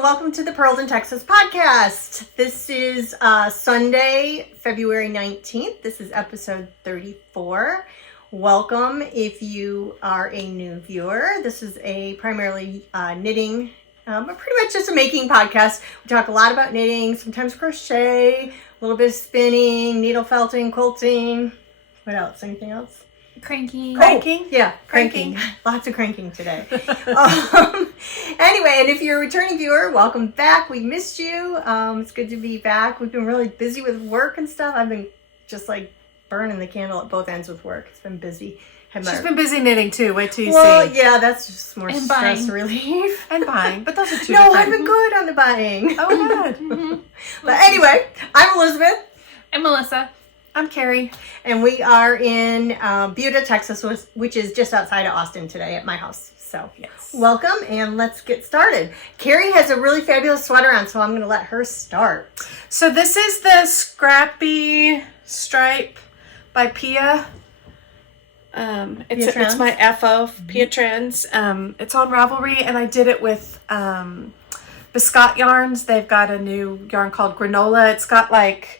and welcome to the Pearls in Texas podcast. This is Sunday, February 19th. This is episode 34. Welcome if you are a new viewer. This is a primarily knitting, but pretty much just a making podcast. We talk a lot about knitting, sometimes crochet, a little bit of spinning, needle felting, quilting. What else? Anything else? Cranking. Yeah, cranking. Lots of cranking today. Anyway, and if you're a returning viewer, welcome back. We missed you. It's good to be back. We've been really busy with work and stuff. I've been just like burning the candle at both ends with work. It's been busy. She's been busy knitting too. Wait till you see. see. Yeah, that's just more and stress buying. relief. And buying. But those are two No, different. I've been good on the buying. Oh, good. Mm-hmm. But anyway, I'm Elizabeth. I'm Melissa. I'm Carrie. And we are in Buda, Texas, which is just outside of Austin today at my house. So, yes. Welcome, and let's get started. Carrie has a really fabulous sweater on, so I'm going to let her start. So this is the Scrappy Stripe by Pia. It's my FO, Pia Trends. It's on Ravelry, and I did it with Biscotte yarns. They've got a new yarn called Granola. It's got like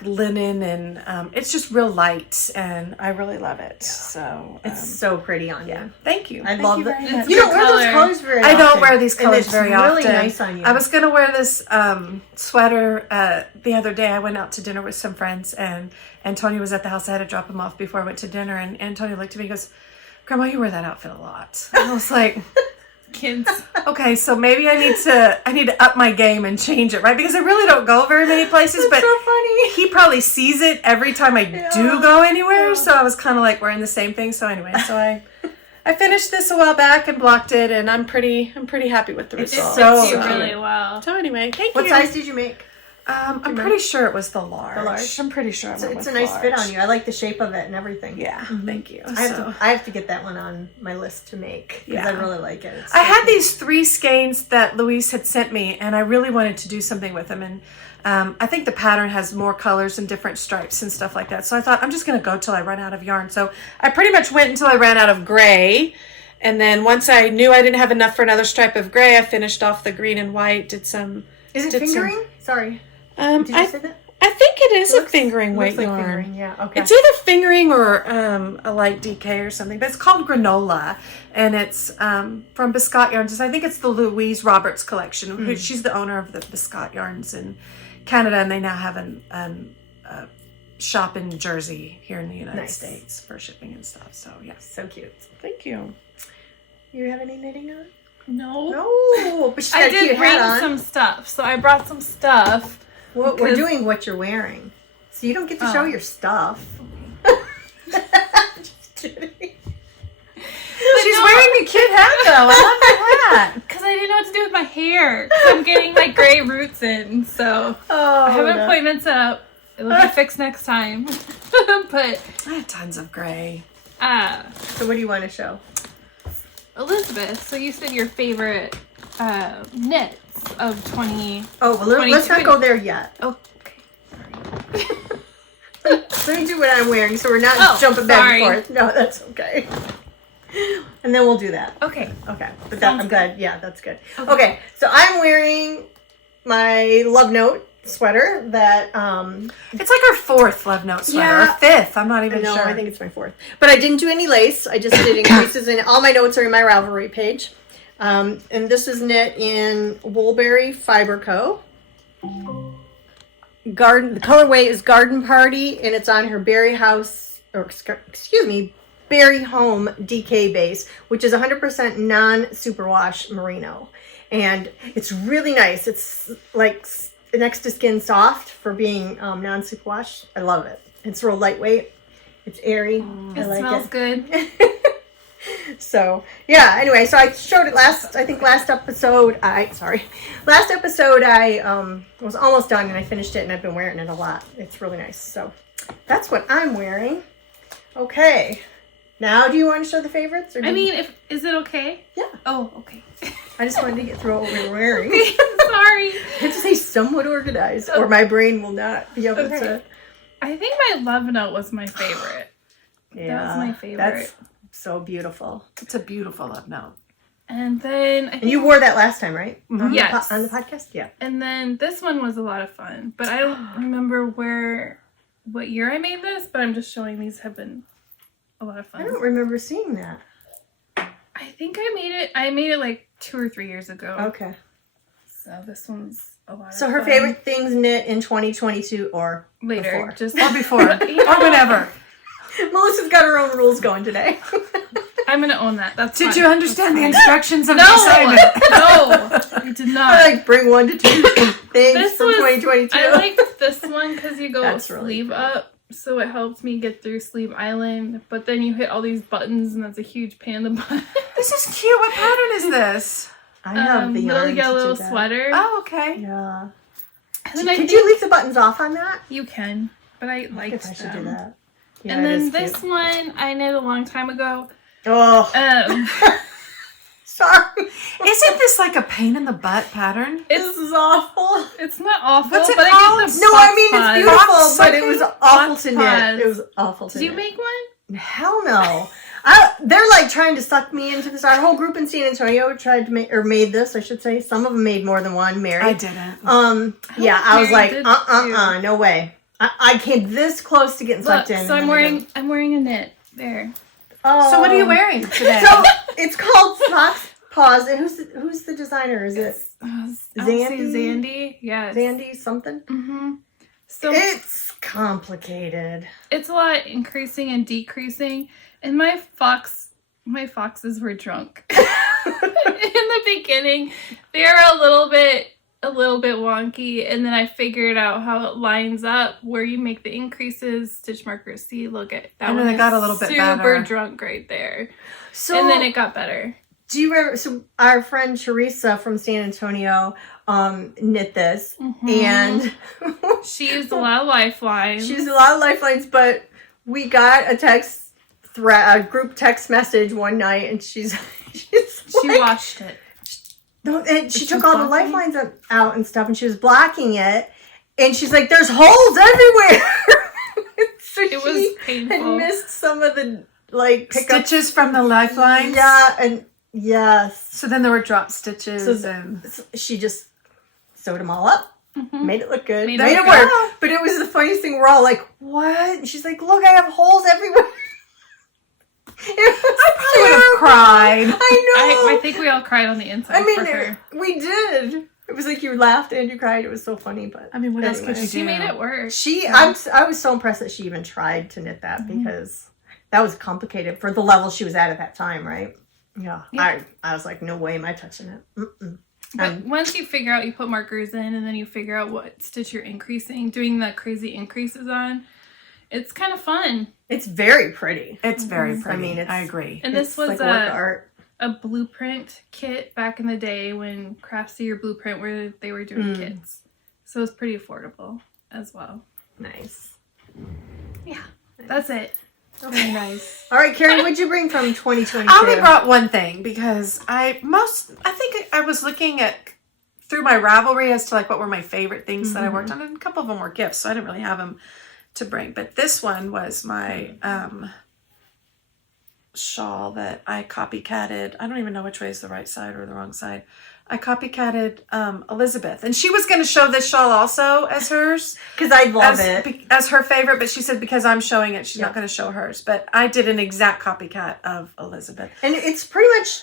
linen, and it's just real light, and I really love it. Yeah. So it's so pretty on you. Thank you. I love it. You don't wear those colors very often. I don't wear these colors very often. It's really nice on you. I was going to wear this sweater the other day. I went out to dinner with some friends, and Antonio was at the house. I had to drop him off before I went to dinner, and Antonio looked at me and goes, "Grandma, you wear that outfit a lot." And I was like... Kids. Okay, so maybe I need to up my game and change it, right? Because I really don't go very many places. That's but so funny. He probably sees it every time I do go anywhere. So I was kind of like wearing the same thing. So anyway, I finished this a while back and blocked it, and I'm pretty happy with the result. It fits you really well. So anyway, thank you. What size did you make? I'm pretty sure it was the large. The large? I'm pretty sure it's a nice fit on you. I like the shape of it and everything. Yeah, thank you. I have to get that one on my list to make because I really like it. I had these 3 skeins that Louise had sent me, and I really wanted to do something with them. And I think the pattern has more colors and different stripes and stuff like that. So I thought I'm just going to go till I run out of yarn. So I pretty much went until I ran out of gray. And then once I knew I didn't have enough for another stripe of gray, I finished off the green and white. Is it fingering? Sorry. Did you say that? I think it is a fingering weight like yarn. Fingering, yeah. Okay. It's either fingering or a light DK or something, but it's called Granola, and it's from Biscotte Yarns. I think it's the Louise Roberts collection. She's the owner of the Biscotte Yarns in Canada, and they now have a shop in Jersey here in the United States for shipping and stuff. So yeah, so cute. Thank you. You have any knitting on? No, but I did bring some stuff, so I brought some stuff. Well, we're doing what you're wearing, so you don't get to show your stuff. Just kidding. She's wearing a cute hat, though. I love the hat. Because I didn't know what to do with my hair. I'm getting like gray roots in, so I have an appointment set up. It'll be fixed next time. But I have tons of gray. So what do you want to show? Elizabeth, so you said your favorite knits of 20... Oh, well, let's not go there yet. Oh, okay. Let me do what I'm wearing so we're not jumping back and forth. No, that's okay. And then we'll do that. Okay. Okay. But I'm good. Yeah, that's good. Okay. So I'm wearing my Love Note sweater that it's like our 4th Love Note sweater. Or 5th. I'm not even sure. I think it's my 4th. But I didn't do any lace. I just did increases, and all my notes are in my Ravelry page. And this is knit in Woolberry Fiber Co. The colorway is Garden Party, and it's on her Berry Home DK base, which is 100% non-superwash merino. And it's really nice. It's like next to skin soft for being non-superwash. I love it. It's real lightweight. It's airy. It smells good. So yeah, anyway, so I showed it last episode I was almost done, and I finished it, and I've been wearing it a lot. It's really nice. So that's what I'm wearing. Okay, now do you want to show the favorites? Is it okay? Yeah. Oh, okay. I just wanted to get through what we were wearing. Sorry. I have to say somewhat organized, or my brain will not be able to. I think my Love Note was my favorite. Yeah, that was my favorite. That's so beautiful. It's a beautiful Love Note. And then And you wore that last time, right? Mhm. Yes. On the podcast? Yeah. And then this one was a lot of fun, but I don't remember what year I made this, but I'm just showing these have been a lot of fun. I don't remember seeing that. I think I made it like 2 or 3 years ago. Okay. So this one's a lot of So fun. her favorite things knit in 2022 or later, before. just Or before. Yeah. Or whenever. Melissa's got her own rules going today. I'm gonna own that. That's Did fine. you understand the That's instructions of fine. the assignment? No, I did not. I like bring 1 to 2 things This from was- 2022. I liked this one because you go That's really sleeve cool. up, so it helped me get through Sleeve Island. But then you hit all these buttons, and that's a huge pain in the butt. This is cute. What pattern is this? I have the little yarn to yellow do that. sweater. Oh, okay. Yeah. And then I Could think you leave the buttons off on that? you can, but I I think liked I should them. do that. Yeah, And it then is this cute. one I knit a long time ago. Oh, sorry. Isn't this like a pain in the butt pattern? This is awful. It's not awful, What's it but called? I get the No, I mean fox it's paws. beautiful, Fox but it was something? awful Fox to paws. knit. It was awful to Did you knit. make one? Hell no. They're like trying to suck me into this. Our whole group in San Antonio tried to make, or made this, I should say. Some of them made more than one. Mary. I didn't. Yeah, I was Mary like, did no way. I came this close to getting Look, sucked in. so and I'm then I wearing didn't. I'm wearing a knit there. Oh. So what are you wearing today? So it's called Fox Paws. And who's the designer? Is it I would say Zandy? Zandy, yes. Zandy something? Mm-hmm. So It's complicated. it's a lot increasing and decreasing, and my foxes were drunk in the beginning. They're a little bit wonky, and then I figured out how it lines up where you make the increases, stitch markers. See, look at that. And then one it got is a little bit super better. drunk right there, So and then it got better. do you remember? So our friend Teresa from San Antonio knit this, Mhm. and She used a lot of lifelines. she used a lot of lifelines. But we got a group text message one night, and she like, washed it. no, and she She took was all the blocking? lifelines out and stuff, and she was blocking it, and she's like, "There's holes everywhere." So It was she painful. had missed some of the like pickups. Stitches from the lifelines? Yeah, and yes. So then there were drop stitches So and... she just sewed them all up, Mhm. made it look good, Made made it it look work. But it was the funniest thing. We're all like, "What?" And she's like, "Look, I have holes everywhere." I I would have cried. I know. I think we all cried on the inside I mean, for her. we did. It was like you laughed and you cried. It was so funny, but I mean, what else could Anyway. you do? She made it work. I was so impressed that she even tried to knit that Mm-hmm. because that was complicated for the level she was at that time, right? Yeah. Yeah. I was like, no way am I touching it. Mm-mm. But once you figure out, you put markers in, and then you figure out what stitch you're increasing, doing the crazy increases on, it's kind of fun. It's very pretty. It's very Mhm. pretty. I mean, it's- I agree. And It's this was like work of art. a blueprint kit back in the day when Crafts to Your Blueprint, where they were doing kits. So it was pretty affordable as well. Nice. Yeah, that's it. Very nice. All right, Carrie, what'd you bring from 2022? I only brought one thing because I think I was looking at through my Ravelry as to like what were my favorite things that I worked on, and a couple of them were gifts, so I didn't really have them to bring. But this one was my shawl that I copycatted. I don't even know which way is the right side or the wrong side. I copycatted Elizabeth, and she was going to show this shawl also as hers. Because I love it. As her favorite, but she said because I'm showing it, she's Yeah. not going to show hers. But I did an exact copycat of Elizabeth. And it's pretty much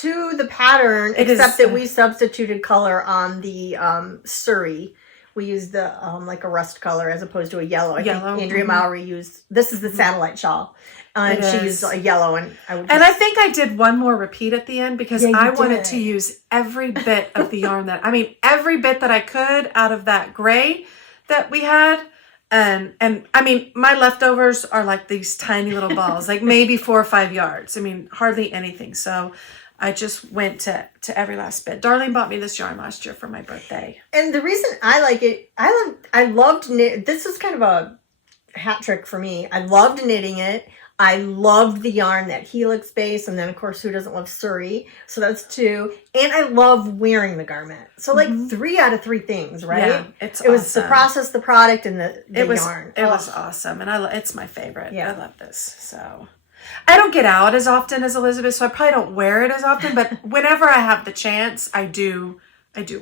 to the pattern, It except is, that we substituted color on the Surrey. We used the like a rust color as opposed to a yellow. I Yellow, think Andrea mhm. Mowry used, this is the satellite shawl. And It she is. used a yellow, and I would And I think I did one more repeat at the end because Yeah, you I wanted did. to use every bit of the yarn every bit that I could out of that gray that we had. And I mean, my leftovers are like these tiny little balls, like maybe 4 or 5 yards. I mean, hardly anything. So I just went to every last bit. Darlene bought me this yarn last year for my birthday. And the reason I like it, I loved knit. This was kind of a hat trick for me. I loved knitting it. I loved the yarn, that helix base, and then of course, who doesn't love Surrey? So that's 2. And I love wearing the garment. So like 3 out of 3 things, right? Yeah, it was the awesome. process, the product, and the It was yarn. it was Oh. awesome, and it's my favorite. Yeah. I love this. So I don't get out as often as Elizabeth, so I probably don't wear it as often. But whenever I have the chance, I do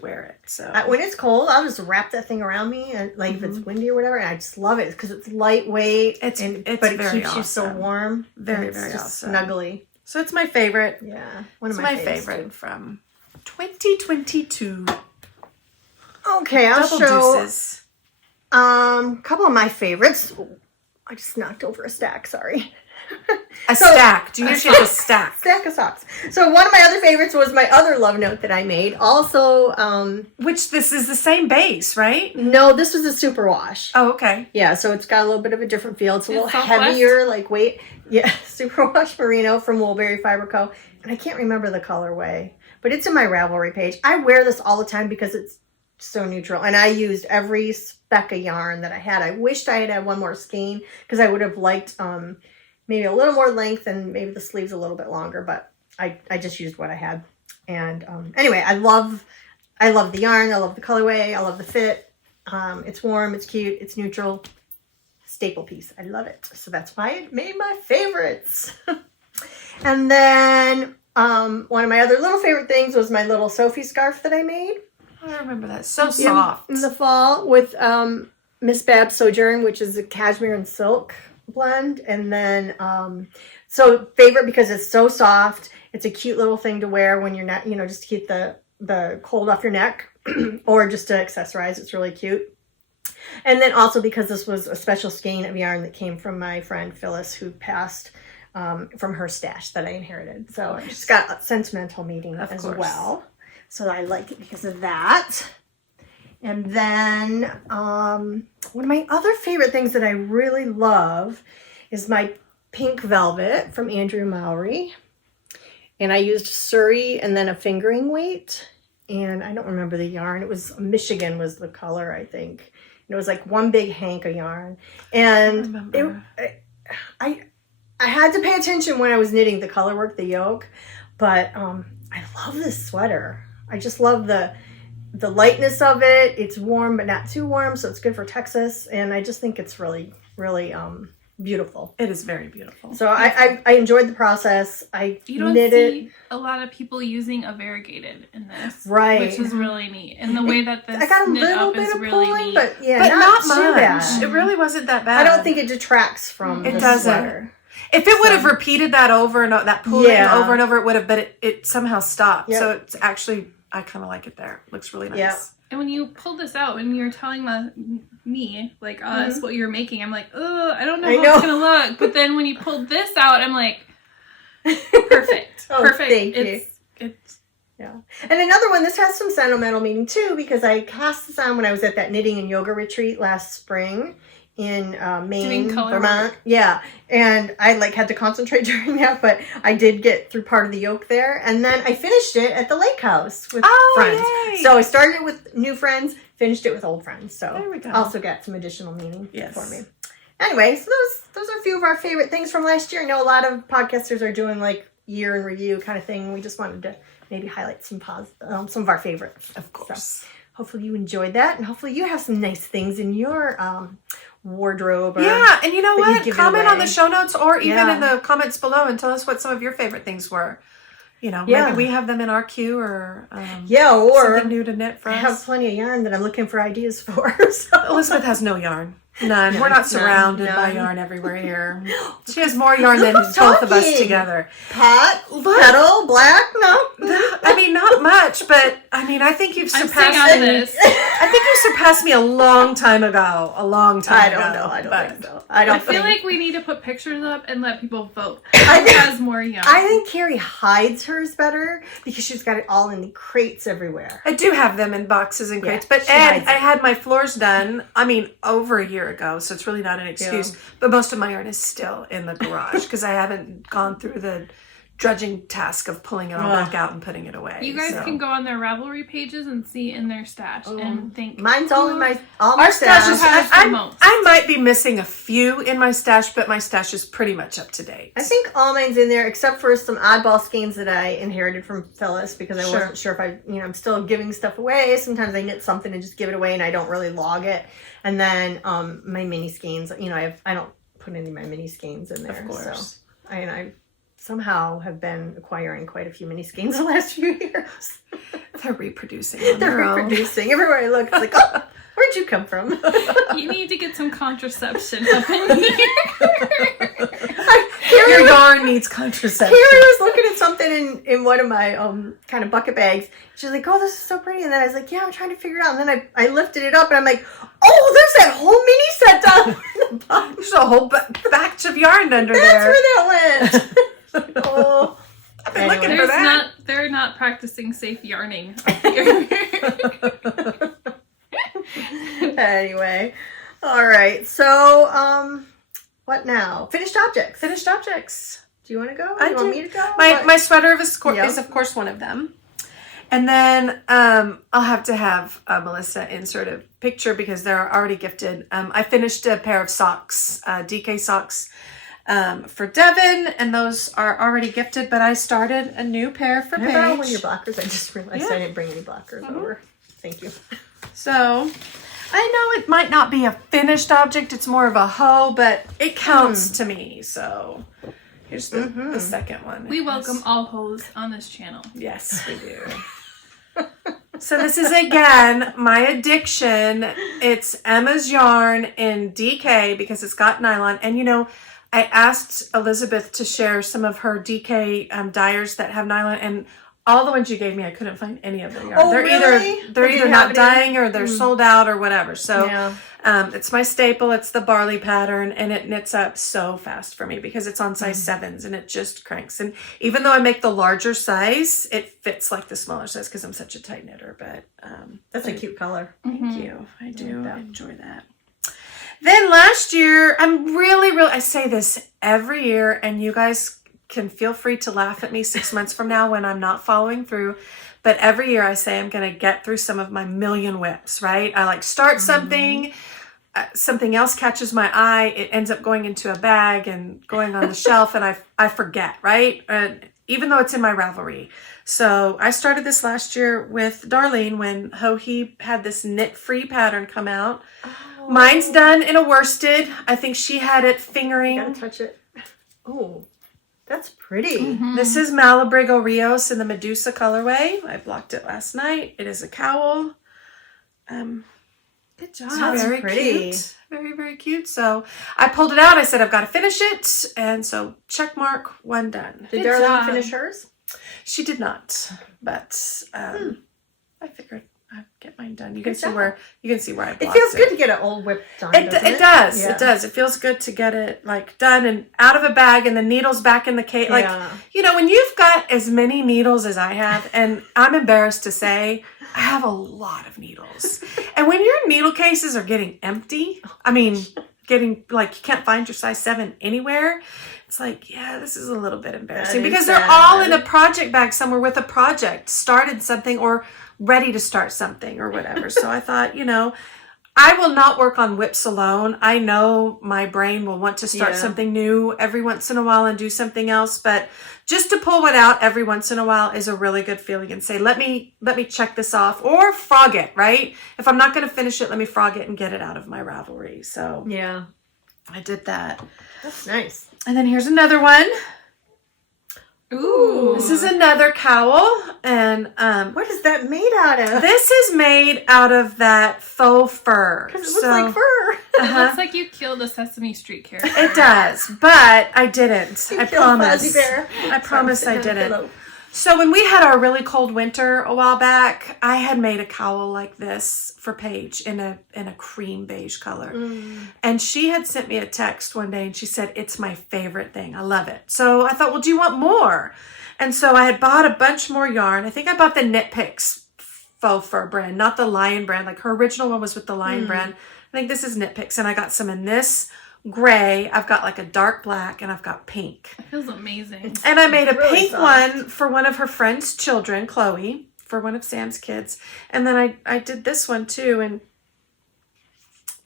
wear it. So When it's cold, I'll just wrap that thing around me, and like if it's windy or whatever, and I just love it because it's lightweight. It's but it very keeps you so awesome. warm. Very, it's very just awesome. snuggly. So it's my favorite. Yeah, one of It's my my favorites, favorite too. from 2022. Okay, I'll Double show deuces. a couple of my favorites. I just knocked over a stack. Sorry. A stack. Do you usually have a stack? Stack of socks. So one of my other favorites was my other love note that I made. Also, Which this is the same base, right? no, this was a super wash. Oh, okay. Yeah, so it's got a little bit of a different feel. It's a little Southwest? heavier, like weight. Yeah, Superwash Merino from Woolberry Fiber Co. And I can't remember the colorway, but it's in my Ravelry page. I wear this all the time because it's so neutral. And I used every speck of yarn that I had. I wished I had one more skein because I would have liked maybe a little more length and maybe the sleeves a little bit longer, but I just used what I had. And anyway, I love the yarn. I love the colorway. I love the fit. It's warm. It's cute. It's neutral. Staple piece. I love it. So that's why it made my favorites. And then one of my other little favorite things was my little Sophie scarf that I made. I remember that. So soft. In the fall with Miss Bab's Sojourn, which is a cashmere and silk blend. And then, so favorite because it's so soft. It's a cute little thing to wear when you're not, just to keep the cold off your neck or just to accessorize. It's really cute. And then also because this was a special skein of yarn that came from my friend Phyllis, who passed from her stash that I inherited. So it's got a sentimental meaning as well. So I like it because of that. And then one of my other favorite things that I really love is my pink velvet from Andrew Mowry. And I used Surrey and then a fingering weight. And I don't remember the yarn. It was Michigan was the color, I think. And it was like one big hank of yarn. And I had to pay attention when I was knitting the color work, the yoke. But I love this sweater. I just love the lightness of it. It's warm, but not too warm. So it's good for Texas. And I just think it's really, really beautiful. It is very beautiful. So I enjoyed the process. You don't knit see it. a lot of people using a variegated in this, Right. Which is really neat. And the way that this I got a knit little up bit is of really pulling, neat. but yeah, But not too much. bad. It really wasn't that bad. I don't think it detracts from It the doesn't. sweater. If it would have repeated that over and that pulling Yeah. over and over, it would have. But it somehow stopped. Yep. So it's actually, I kind of like it there. It looks really nice. Yeah. And when you pulled this out, when you were telling me, like us, what you're making, I'm like, oh, I don't know how it's going to look. But then when you pulled this out, I'm like, perfect. Oh, perfect. thank you. It's Yeah. And another one, this has some sentimental meaning too, because I cast this on when I was at that knitting and yoga retreat last spring in Maine, Doing color Vermont. work. Yeah. And I had to concentrate during that, but I did get through part of the yoke there. And then I finished it at the lake house with friends. Yay. So I started it with new friends, finished it with old friends. So There we go. also got some additional meaning Yes. for me. Anyway, so those are a few of our favorite things from last year. I know a lot of podcasters are doing year in review kind of thing. We just wanted to maybe highlight some of our favorites. Of course. So hopefully you enjoyed that, and hopefully you have some nice things in your wardrobe. Or Yeah, and you know that you what? give it Comment on away. the show notes or even Yeah. in the comments below and tell us what some of your favorite things were. Yeah. Maybe we have them in our queue or or something new to knit for I us. have plenty of yarn that I'm looking for ideas for. So. Elizabeth has no yarn. None. We're None. not surrounded by None. yarn everywhere here. She has more yarn than Who's both of us talking? together. Pot, Look. petal, black, no. I mean, not much, but I mean, I think you've I'm surpassed staying out of me. this. I think you surpassed me a long time ago. A long time I ago. don't know. I don't but think so. I I don't feel think. like we need to put pictures up and let people vote. I Who think- has more yarn? I think Carrie hides hers better because she's got it all in the crates everywhere. I do have them in boxes and Yeah, crates, but she hides I it. had my floors done, over a year ago, so it's really not an excuse. Yeah. But most of my yarn is still in the garage because I haven't gone through the drudging task of pulling it all back out and putting it away. You guys so. can go on their Ravelry pages and see in their stash and think. Mine's all in all Our my stash stash. is, has the most. I might be missing a few in my stash, but my stash is pretty much up to date. I think all mine's in there except for some oddball skeins that I inherited from Phyllis because I Sure. wasn't sure if I'm still giving stuff away. Sometimes I knit something and just give it away and I don't really log it. And then my mini skeins, I don't put any of my mini skeins in there. Of course. So And I somehow have been acquiring quite a few mini skeins the last few years. They're reproducing on They're their own. reproducing. Everywhere I look, it's like, oh, where'd you come from? You need to get some contraception up in here. Your yarn needs contraception. Carrie was looking at something in one of my kind of bucket bags. She's like, oh, this is so pretty. And then I was like, yeah, I'm trying to figure it out. And then I lifted it up and I'm like, oh, there's that whole mini set down in the box. There's a whole batch of yarn under That's there. where that went. Oh. I've been looking for There's that. they're not practicing safe yarning up here. Anyway. All right. So, what now? Finished objects. Finished objects. Do you want to go? I Do you want do. me to go? My sweater Yep. is of course one of them. And then I'll have to have Melissa insert a picture because they're already gifted. I finished a pair of socks, DK socks for Devin, and those are already gifted, but I started a new pair for Can I borrow Paige. one of your blockers? I just realized I didn't bring any blockers over. Thank you. So I know it might not be a finished object, it's more of a hoe, but it counts to me. So here's the second one. We welcome all hoes on this channel. Yes, we do. So this is again my addiction. It's Emma's yarn in DK because it's got nylon. And you know, I asked Elizabeth to share some of her DK dyers that have nylon, and all the ones you gave me, I couldn't find any of their yarn. Oh, they're really? they're They either didn't not have it in? dying or they're sold out or whatever. So Yeah. it's my staple. It's the barley pattern, and it knits up so fast for me because it's on size 7s and it just cranks. And even though I make the larger size, it fits like the smaller size because I'm such a tight knitter. But That's a cute color. thank you. I do that. enjoy that. Then last year, I'm really, I say this every year, and you guys can feel free to laugh at me 6 months from now when I'm not following through. But every year I say I'm going to get through some of my million whips, right? I like start something, something else catches my eye, it ends up going into a bag and going on the shelf, and I forget, right? Even though it's in my Ravelry. So I started this last year with Darlene when Ho-He had this knit-free pattern come out. Oh. Mine's done in a worsted. I think she had it fingering. Gotta touch it. Oh, that's pretty. This is Malabrigo Rios in the Medusa colorway. I blocked it last night. It is a cowl. Good job. That's Very pretty. cute. Very, very cute. So I pulled it out. I said, I've got to finish it. And so check mark, one done. Did Good Darlene job. finish hers? She did not, but I figured I'd get mine done. You Good can see job. where I blocked It feels good to get an old whip done. It does. Yeah. It does. It feels good to get it like done and out of a bag and the needles back in the case. Like, Yeah. you know, when you've got as many needles as I have, and I'm embarrassed to say, I have a lot of needles. And when your needle cases are getting empty, I mean, getting like you can't find your size 7 anywhere. It's like, yeah, this is a little bit embarrassing That is because they're sad. all in a project bag somewhere with a project, started something or ready to start something or whatever. So I thought, you know, I will not work on whips alone. I know my brain will want to start Yeah. something new every once in a while and do something else, but just to pull one out every once in a while is a really good feeling and say, let me check this off or frog it, right? If I'm not going to finish it, let me frog it and get it out of my Ravelry. So Yeah. I did that. That's nice. And then here's another one. Ooh. This is another cowl, and What is that made out of? this is made out of that faux fur. Because it looks like fur. It looks like you killed a Sesame Street character. It does, but I didn't. I Killed promise. Fozzie Bear. I promise I Sorry, I'm sitting on a didn't. pillow. So when we had our really cold winter a while back, I had made a cowl like this for Paige in a cream beige color. And she had sent me a text one day and she said, it's my favorite thing. I love it. So I thought, well, do you want more? And so I had bought a bunch more yarn. I think I bought the Knit Picks faux fur brand, not the Lion brand. Like her original one was with the Lion brand. I think this is Knit Picks, and I got some in this gray. I've got like a dark black, and I've got pink. It feels amazing. And I made a Really pink soft. one for one of her friend's children, Chloe, for one of Sam's kids. And then I did this one too, and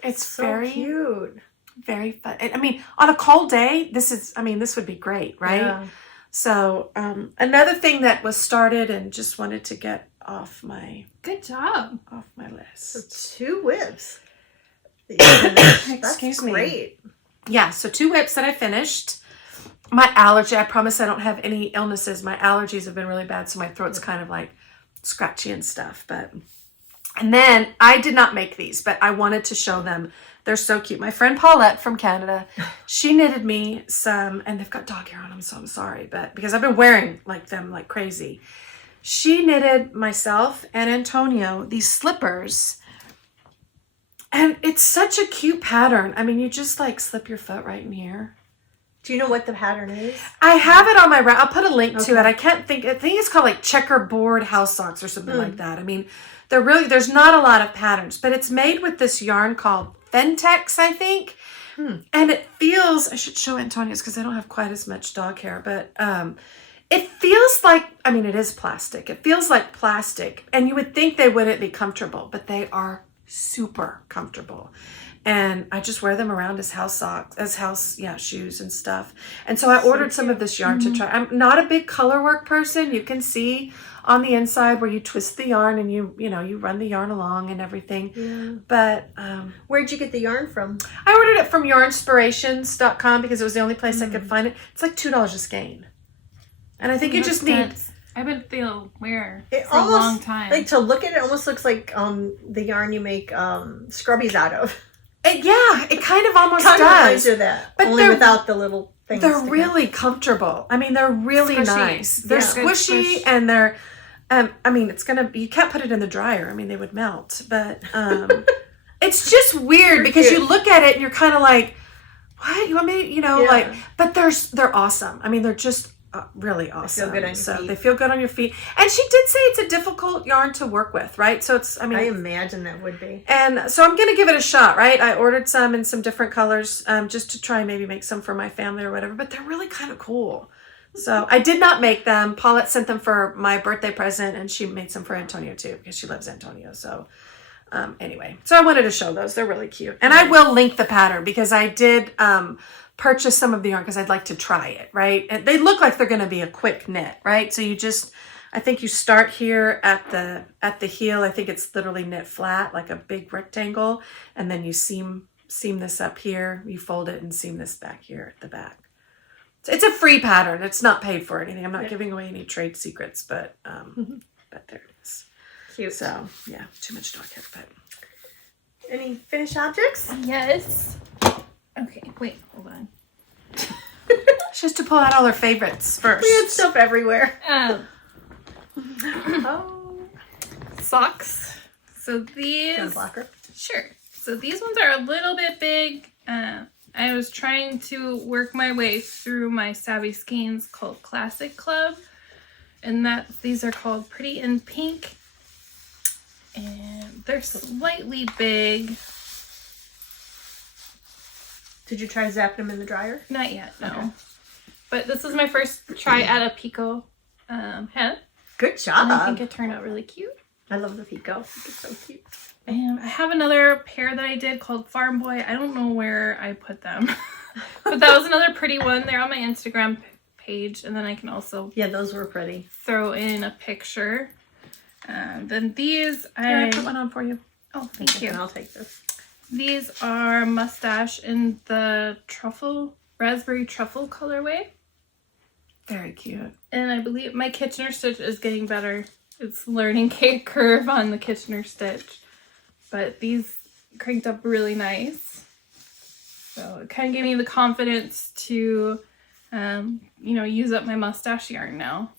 it's So very, cute. very fun. I mean, on a cold day, this would be great, right? Yeah. So another thing that was started and just wanted to get off my Good job. list. So 2 whips. That's Excuse me. great. Yeah, so 2 whips that I finished. my allergy, I promise I don't have any illnesses. My allergies have been really bad, so my throat's kind of like scratchy and stuff. And then I did not make these, but I wanted to show them. They're so cute. My friend Paulette from Canada, she knitted me some, and they've got dog hair on them, so I'm sorry, but because I've been wearing them like crazy. She knitted myself and Antonio these slippers, and it's such a cute pattern. I mean, you just like slip your foot right in here. Do you know what the pattern is? I have it on my I'll put a link to it. I think it's called like checkerboard house socks or something like that. I mean, there's not a lot of patterns, but it's made with this yarn called Fentex, I think. And it feels, I should show Antonio's because I don't have quite as much dog hair, but it feels like, I mean, it is plastic. It feels like plastic, and you would think they wouldn't be comfortable, but they are super comfortable. And I just wear them around as house socks, shoes and stuff. And so I ordered some of this yarn to try. I'm not a big color work person. You can see on the inside where you twist the yarn and you run the yarn along and everything. Yeah. But where'd you get the yarn from? I ordered it from yarnspirations.com because it was the only place I could find it. It's like $2 a skein. And I think you just need... I've been feeling wear it for almost, a long time. Like, to look at it almost looks like the yarn you make scrubbies out of. It kind of almost kind does. Of reminds you of that, but only without the little things. They're really comfortable. I mean, they're really squishy. Nice. They're squishy, and they're, I mean, you can't put it in the dryer. I mean, they would melt, but it's just weird because you look at it and you're kind of like, what? You want me, but they're awesome. I mean, they're just really awesome. They feel good on your feet. They feel good on your feet. And she did say it's a difficult yarn to work with, right? So I imagine that would be. And so I'm going to give it a shot, right? I ordered some in some different colors just to try and maybe make some for my family or whatever, but they're really kind of cool. So I did not make them. Paulette sent them for my birthday present, and she made some for Antonio too because she loves Antonio. So anyway, so I wanted to show those. They're really cute. And I will link the pattern because I did purchase some of the yarn because I'd like to try it, right? And they look like they're going to be a quick knit, right? So I think you start here at the heel. I think it's literally knit flat, like a big rectangle. And then you seam this up here. You fold it and seam this back here at the back. So it's a free pattern. It's not paid for anything. I'm not giving away any trade secrets, but there it is. Cute. So yeah, too much dog hair, but. Any finished objects? Yes. Okay, wait, hold on. She has to pull out all her favorites first. We had stuff everywhere. Socks. So these... Blocker? Sure. So these ones are a little bit big. I was trying to work my way through my Savvy Skeins called Classic Club. And these are called Pretty in Pink. And they're slightly big. Did you try zapping them in the dryer? Not yet, no. Okay. But this is my first try at a Pico head. Good job. And I think it turned out really cute. I love the Pico. It's so cute. And I have another pair that I did called Farm Boy. I don't know where I put them. But that was another pretty one. They're on my Instagram page. And then I can also... Yeah, those were pretty. ...throw in a picture. Then these... I put one on for you. Oh, thank you. And I'll take this. These are Mustache in the raspberry truffle colorway. Very cute. And I believe my Kitchener stitch is getting better. It's learning curve on the Kitchener stitch. But these cranked up really nice. So it kind of gave me the confidence to, use up my mustache yarn now.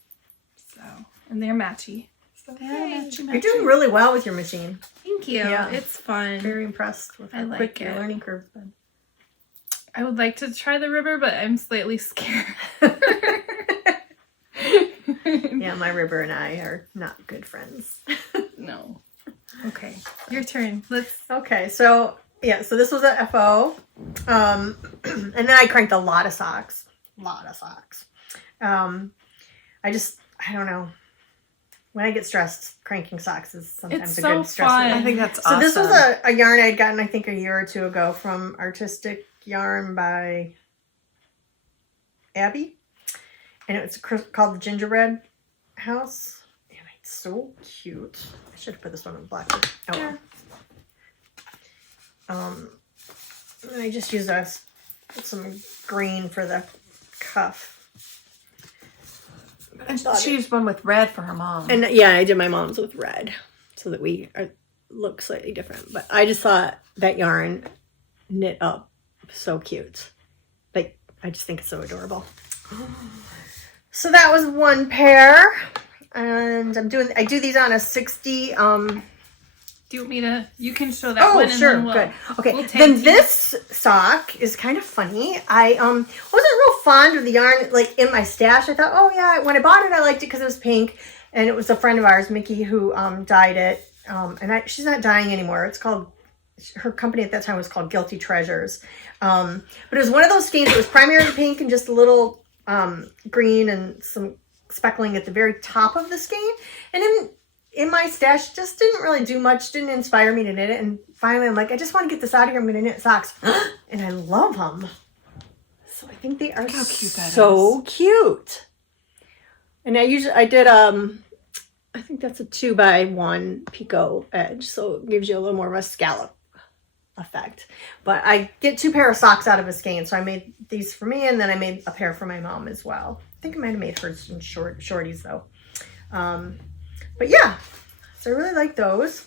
So, and they're matchy. So, You're doing really well with your machine. Thank you. Yeah. It's fun. Very impressed with how quick your learning curve's been. I would like to try the ribber, but I'm slightly scared. Yeah, my ribber and I are not good friends. No. Okay, your turn. Okay, so this was a FO. And then I cranked a lot of socks. I don't know. When I get stressed, cranking socks is sometimes a good stress relief. I think that's awesome. So this was a yarn I had gotten, I think, a year or two ago from Artistic Yarn by Abby. And it's called the Gingerbread House. And it's so cute. I should have put this one on black. Oh. Yeah. I just used some green for the cuff. And she used one with red for her mom. And yeah, I did my mom's with red so that we look slightly different. But I just thought that yarn knit up so cute. Like, I just think it's so adorable. So that was one pair. And I do these on a 60. Do you want me to? You can show that one. Oh, sure, and then good. Okay, we'll then this sock is kind of funny. I wasn't real fond of the yarn like in my stash. I thought, oh yeah, when I bought it, I liked it because it was pink, and it was a friend of ours, Mickey, who dyed it. And she's not dyeing anymore. It's called, her company at that time was called Guilty Treasures. But it was one of those skeins that was primarily pink and just a little green and some speckling at the very top of the skein. And in my stash, just didn't really do much, didn't inspire me to knit it. And finally, I'm like, I just want to get this out of here. I'm going to knit socks. And I love them. So I think they are Look how cute that so cute. And I did, I think that's a 2x1 picot edge. So it gives you a little more of a scallop effect. But I get 2 pair of socks out of a skein. So I made these for me, and then I made a pair for my mom as well. I think I might have made hers in shorties though. But yeah, so I really like those.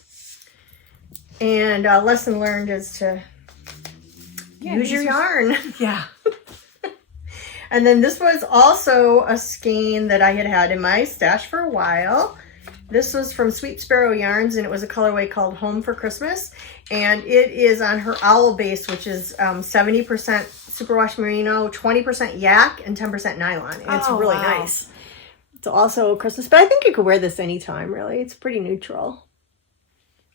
And lesson learned is to use your yarn. Yeah. And then this was also a skein that I had in my stash for a while. This was from Sweet Sparrow Yarns, and it was a colorway called Home for Christmas. And it is on her owl base, which is 70% superwash merino, 20% yak, and 10% nylon. And it's really nice. It's also Christmas, but I think you could wear this anytime, really. It's pretty neutral.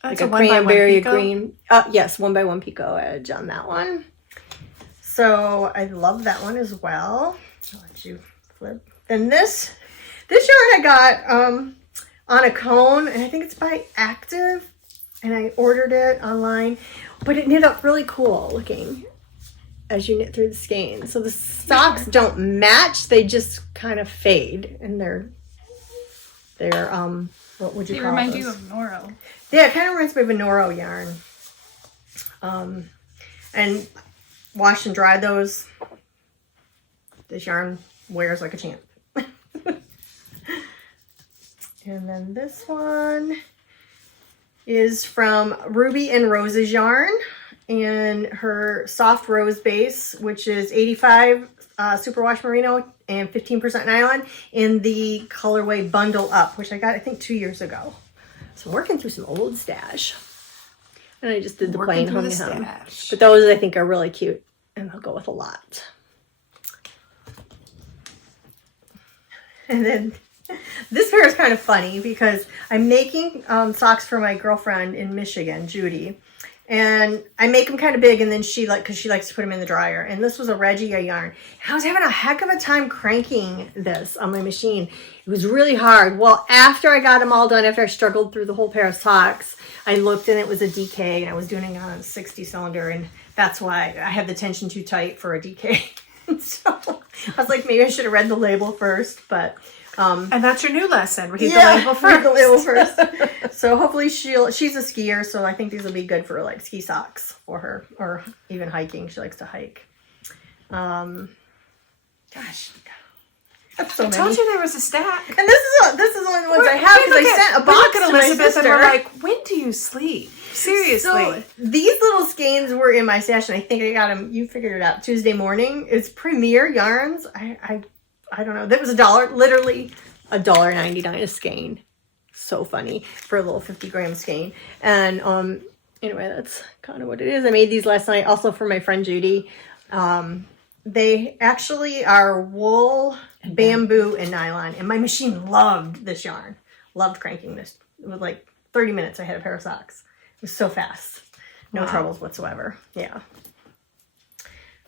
That's like a 1x1 cranberry picot? green. Yes, 1x1 picot edge on that one. So I love that one as well. I'll let you flip. Then this yarn I got on a cone, and I think it's by Active, and I ordered it online, but it knit up really cool looking as you knit through the skein. So the socks don't match, they just kind of fade, and they're what would you call remind those? you of Noro. Yeah, it kind of reminds me of a Noro yarn. And wash and dry those. This yarn wears like a champ. And then this one is from Ruby and Rose's yarn, and her soft rose base, which is 85 superwash merino and 15% nylon in the colorway Bundle Up, which I got I think 2 years ago. So I'm working through some old stash, and I just did the plain home to home. But those I think are really cute, and they'll go with a lot. And then this pair is kind of funny because I'm making socks for my girlfriend in Michigan, Judy. And I make them kind of big, and then because she likes to put them in the dryer. And this was a Regia yarn. And I was having a heck of a time cranking this on my machine. It was really hard. Well, after I got them all done, after I struggled through the whole pair of socks, I looked and it was a DK, and I was doing it on a 60 cylinder. And that's why I had the tension too tight for a DK. So I was like, maybe I should have read the label first, but... and that's your new lesson. Read the label first. Read the label first. So hopefully she's a skier, so I think these will be good for like ski socks for her, or even hiking. She likes to hike. Gosh, that's so I many. told you there was a stack. And this is only the ones I have because I sent a box at to my Elizabeth sister. and we're like, when do you sleep? Seriously. So these little skeins were in my stash, and I think I got them. You figured it out Tuesday morning. It's Premier Yarns. I don't know. That was literally $1.99 a skein. So funny for a little 50-gram skein. And anyway, that's kind of what it is. I made these last night also for my friend Judy. They actually are wool, bamboo, and nylon. And my machine loved this yarn. Loved cranking this. It was like 30 minutes I had a pair of socks. It was so fast. No troubles whatsoever. Yeah.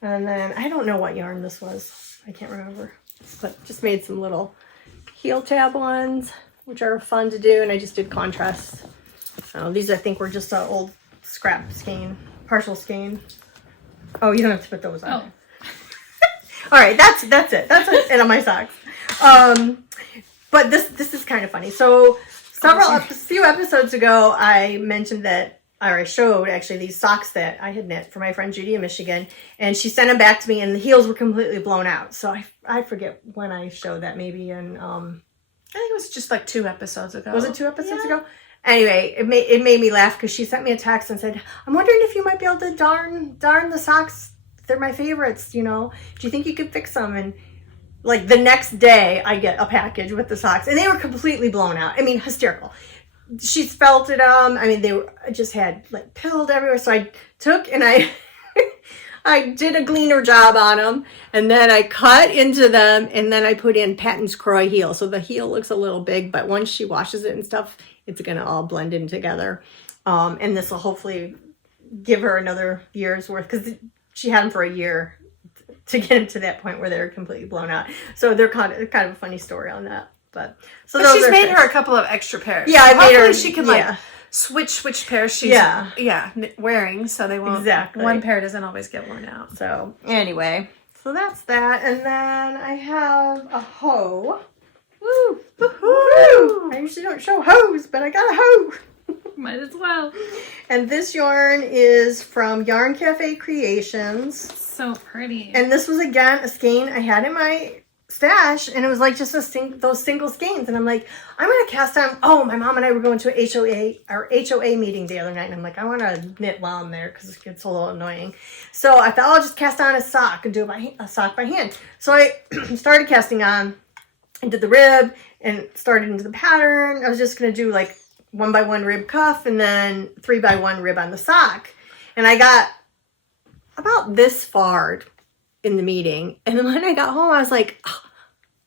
And then I don't know what yarn this was. I can't remember. But just made some little heel tab ones, which are fun to do. And I just did contrast. These I think were just an old scrap skein, partial skein. Oh, you don't have to put those on. Oh. All right, that's it. That's it on my socks. But this is kind of funny. So a few episodes ago, I mentioned that I showed actually these socks that I had knit for my friend Judy in Michigan, and she sent them back to me, and the heels were completely blown out. So I forget when I showed that, maybe in I think it was just like 2 episodes ago. was it 2 episodes ago? Anyway, it made me laugh because she sent me a text and said, "I'm wondering if you might be able to darn the socks. They're my favorites. You know, do you think you could fix them?" And like the next day, I get a package with the socks, and they were completely blown out. I mean, hysterical. She's felted them. I mean, I just had like pilled everywhere. So I took and I did a gleaner job on them, and then I cut into them, and then I put in Patton's Croy heel. So the heel looks a little big, but once she washes it and stuff, it's gonna all blend in together. And this will hopefully give her another year's worth, because she had them for a year to get them to that point where they're completely blown out. So they're kind of a funny story on that. But she's made her a couple of extra pairs. Yeah, I made her. She can switch pairs she's wearing, so they won't. Exactly. One pair doesn't always get worn out. So anyway, so that's that, and then I have a hoe. Woo! Woo-hoo! I usually don't show hoes, but I got a hoe. Might as well. And this yarn is from Yarn Cafe Creations. So pretty. And this was again a skein I had in my stash, and it was like just those single skeins, and I'm like, I'm gonna cast on. Oh, my mom and I were going to our HOA meeting the other night, and I'm like, I want to knit while I'm there because it gets a little annoying. So I thought I'll just cast on a sock and do a sock by hand. So I started casting on and did the rib and started into the pattern. I was just gonna do like 1x1 rib cuff and then 3x1 rib on the sock, and I got about this far in the meeting, and then when I got home I was like, oh,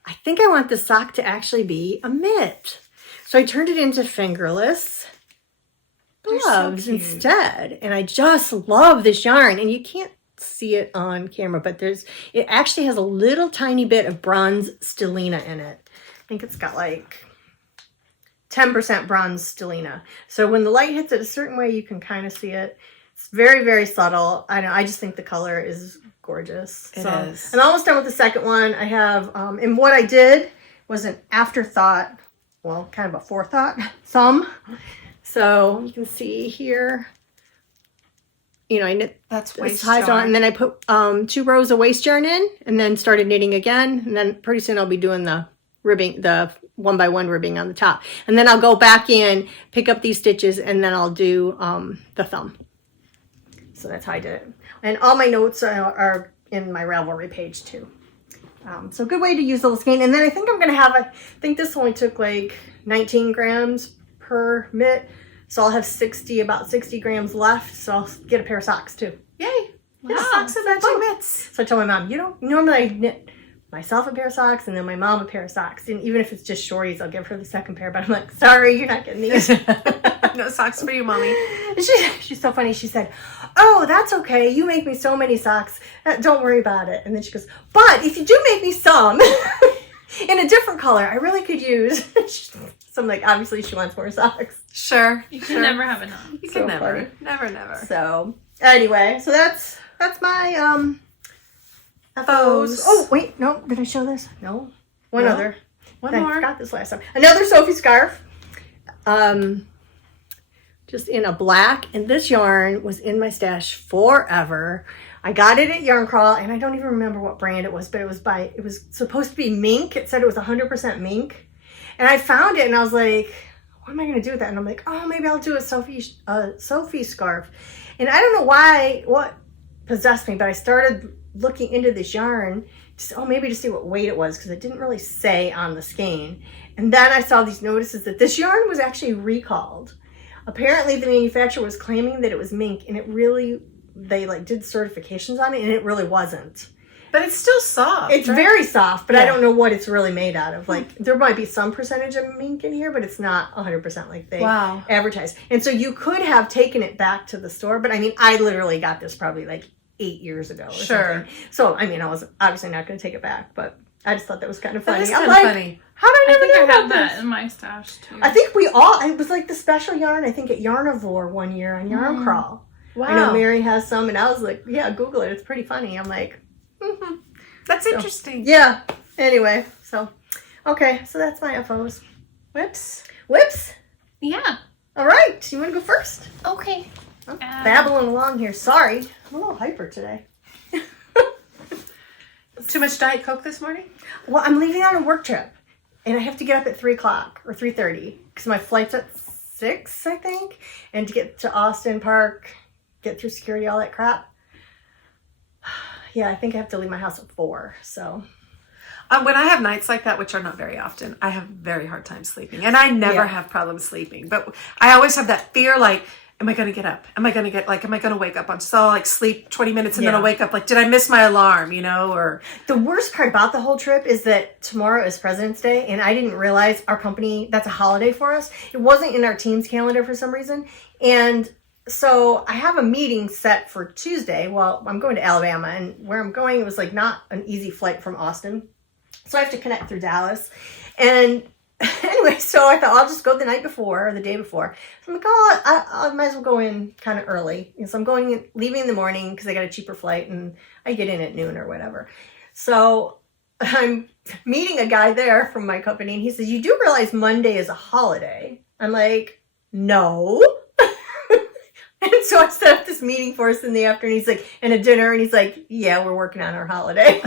I think I want the sock to actually be a mitt. So I turned it into fingerless gloves instead, and I just love this yarn, and you can't see it on camera, but it actually has a little tiny bit of bronze stellina in it. I think it's got like 10% bronze stellina. So when the light hits it a certain way, you can kind of see it. It's very, very subtle. I know. I just think the color is gorgeous. It is. I'm almost done with the second one. I have, and what I did was an afterthought, well, kind of a forethought thumb. So you can see here, you know, I knit that's waist ties yarn. on, and then I put 2 rows of waist yarn in, and then started knitting again, and then pretty soon I'll be doing the ribbing, the 1x1 ribbing on the top, and then I'll go back in, pick up these stitches, and then I'll do the thumb. So that's how I did it. And all my notes are in my Ravelry page too. So good way to use the little skein. And then I think I'm going to have, I think this only took like 19 grams per mitt. So I'll have about 60 grams left. So I'll get a pair of socks too. Yay. Wow. Socks and matching mitts. So I told my mom, normally I knit myself a pair of socks and then my mom a pair of socks. And even if it's just shorties, I'll give her the second pair. But I'm like, sorry, you're not getting these. No socks for you, Mommy. She's so funny. She said, oh, that's okay. You make me so many socks. Don't worry about it. And then she goes, but if you do make me some in a different color, I really could use. So I'm like, obviously she wants more socks. Sure. You can never have enough. You So can never. funny. Never. So anyway, so that's my FOs. Oh, wait, no. Did I show this? No. One No. other. One I more. forgot this last time. Another Sophie scarf. Just in a black, and this yarn was in my stash forever. I got it at Yarn Crawl, and I don't even remember what brand it was, but it was supposed to be mink. It said it was 100% mink, and I found it, and I was like, what am I going to do with that? And I'm like, oh, maybe I'll do a Sophie scarf. And I don't know what possessed me, but I started looking into this yarn, maybe to see what weight it was, because it didn't really say on the skein. And then I saw these notices that this yarn was actually recalled. Apparently the manufacturer was claiming that it was mink, and they like did certifications on it, and it really wasn't. But it's still soft. It's right? very soft, but I Yeah. don't know what it's really made out of. Like, there might be some percentage of mink in here, but it's not 100% like they advertise. And so you could have taken it back to the store, but I mean, I literally got this probably like 8 years ago or something. So, I mean, I was obviously not going to take it back, but I just thought that was kind of funny. That is I'm kind like, of funny. how did I I never think know I about have this? that in my stash too. I think it was like the special yarn, I think at Yarnivore one year on Yarn Crawl. Wow. I know Mary has some, and I was like, yeah, Google it. It's pretty funny. I'm like, That's interesting. yeah. Anyway, so, okay. So that's my FOs. Whips. Whips. Yeah. All right. You want to go first? Okay. I'm babbling along here. Sorry. I'm a little hyper today. Too much Diet Coke this morning? Well, I'm leaving on a work trip. And I have to get up at 3 o'clock or 3:30 because my flight's at 6, I think. And to get to Austin Park, get through security, all that crap. Yeah, I think I have to leave my house at 4. So When I have nights like that, which are not very often, I have very hard time sleeping. And I never have problems sleeping. But I always have that fear, like, am I going to get up? Am I going to wake up? I'm so like sleep 20 minutes and then I'll wake up. Like, did I miss my alarm, or. The worst part about the whole trip is that tomorrow is President's Day. And I didn't realize our company, that's a holiday for us. It wasn't in our team's calendar for some reason. And so I have a meeting set for Tuesday. Well, I'm going to Alabama, and where I'm going, it was like not an easy flight from Austin. So I have to connect through Dallas. And anyway, so I thought I'll just go the night before or the day before. So I'm like, I might as well go in kind of early. And so I'm leaving in the morning because I got a cheaper flight and I get in at noon or whatever. So I'm meeting a guy there from my company, and he says, you do realize Monday is a holiday? I'm like, no. And so I set up this meeting for us in the afternoon. He's like, and a dinner, and he's like, yeah, we're working on our holiday.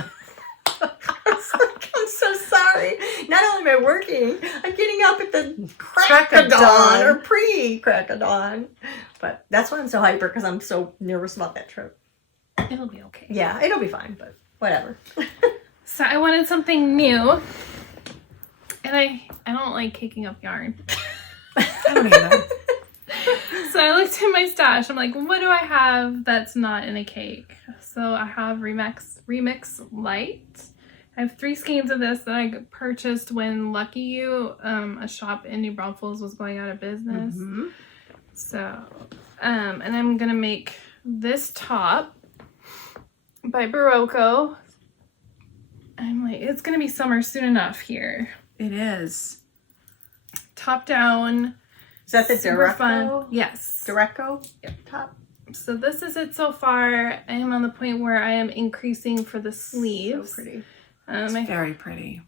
I'm so sorry. Not only am I working, I'm getting up at the crack of dawn or pre-crack of dawn. But that's why I'm so hyper, because I'm so nervous about that trip. It'll be okay. Yeah, it'll be fine, but whatever. So I wanted something new. And I don't like caking up yarn. I don't either. So I looked in my stash. I'm like, what do I have that's not in a cake? So I have Remix Light. I have 3 skeins of this that I purchased when Lucky You, a shop in New Braunfels, was going out of business. Mm-hmm. So, and I'm going to make this top by Barocco. I'm like, it's going to be summer soon enough here. It is. Top down. Is that the Super Dureco? Fun. Yes. Dureco? Yep. Top. So this is it so far. I am on the point where I am increasing for the sleeves. So pretty. It's very pretty.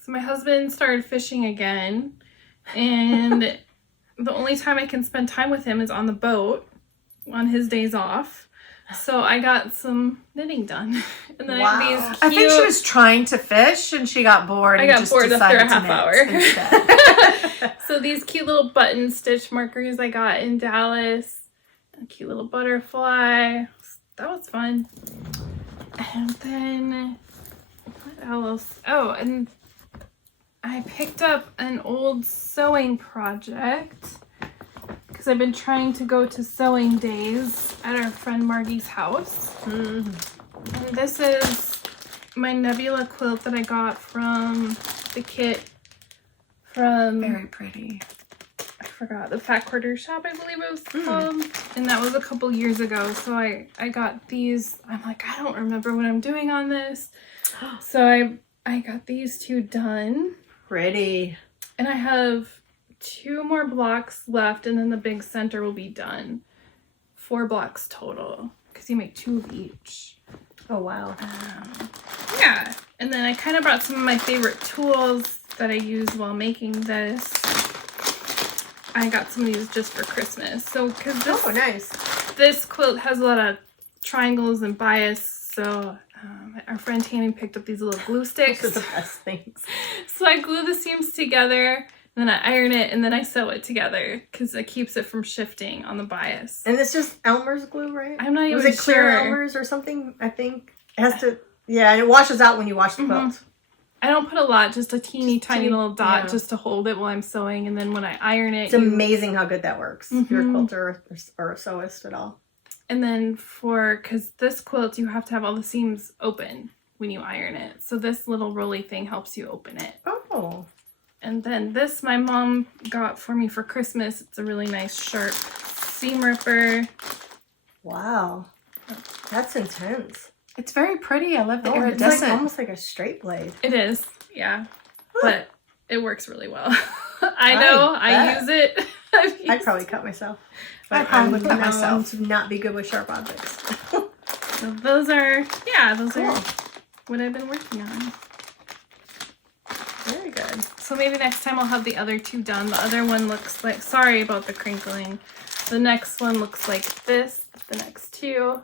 So my husband started fishing again, and the only time I can spend time with him is on the boat on his days off. So I got some knitting done. And then I have these cute... I think she was trying to fish and she got bored. I and got just bored after a decided to half knit hour. So these cute little button stitch markers I got in Dallas. A cute little butterfly. That was fun. And then what else? Oh, and I picked up an old sewing project because I've been trying to go to sewing days at our friend Margie's house. Mm-hmm. And this is my Nebula quilt that I got from the kit from... Very pretty. I forgot, the Fat Quarter Shop, I believe it was called. And that was a couple years ago. So I got these. I'm like, I don't remember what I'm doing on this. So I got these 2 done. Pretty. And I have 2 more blocks left, and then the big center will be done. 4 blocks total, because you make 2 of each. Oh, wow. Yeah. And then I kind of brought some of my favorite tools that I use while making this. I got some of these just for Christmas. So, because this quilt has a lot of triangles and bias, so our friend Tammy picked up these little glue sticks. Those are the best things. So I glue the seams together, and then I iron it, and then I sew it together because it keeps it from shifting on the bias. And it's just Elmer's glue, right? I'm not even sure. Was it clear Elmer's or something? I think it has to. Yeah, and it washes out when you wash the quilt. I don't put a lot, just a tiny little dot just to hold it while I'm sewing, and then when I iron it... It's amazing how good that works. If you're a quilter or a sewist at all. And then because this quilt, you have to have all the seams open when you iron it. So this little rolly thing helps you open it. Oh. And then this my mom got for me for Christmas. It's a really nice sharp seam ripper. Wow. That's intense. It's very pretty. I love the It's iridescent. like almost like a straight blade. It is, yeah. But it works really well. I know. I use it. I'd probably cut myself. I probably would cut myself. To not be good with sharp objects. So those are what I've been working on. Very good. So maybe next time I'll have the other 2 done. The other one looks like, sorry about the crinkling. The next one looks like this, the next two.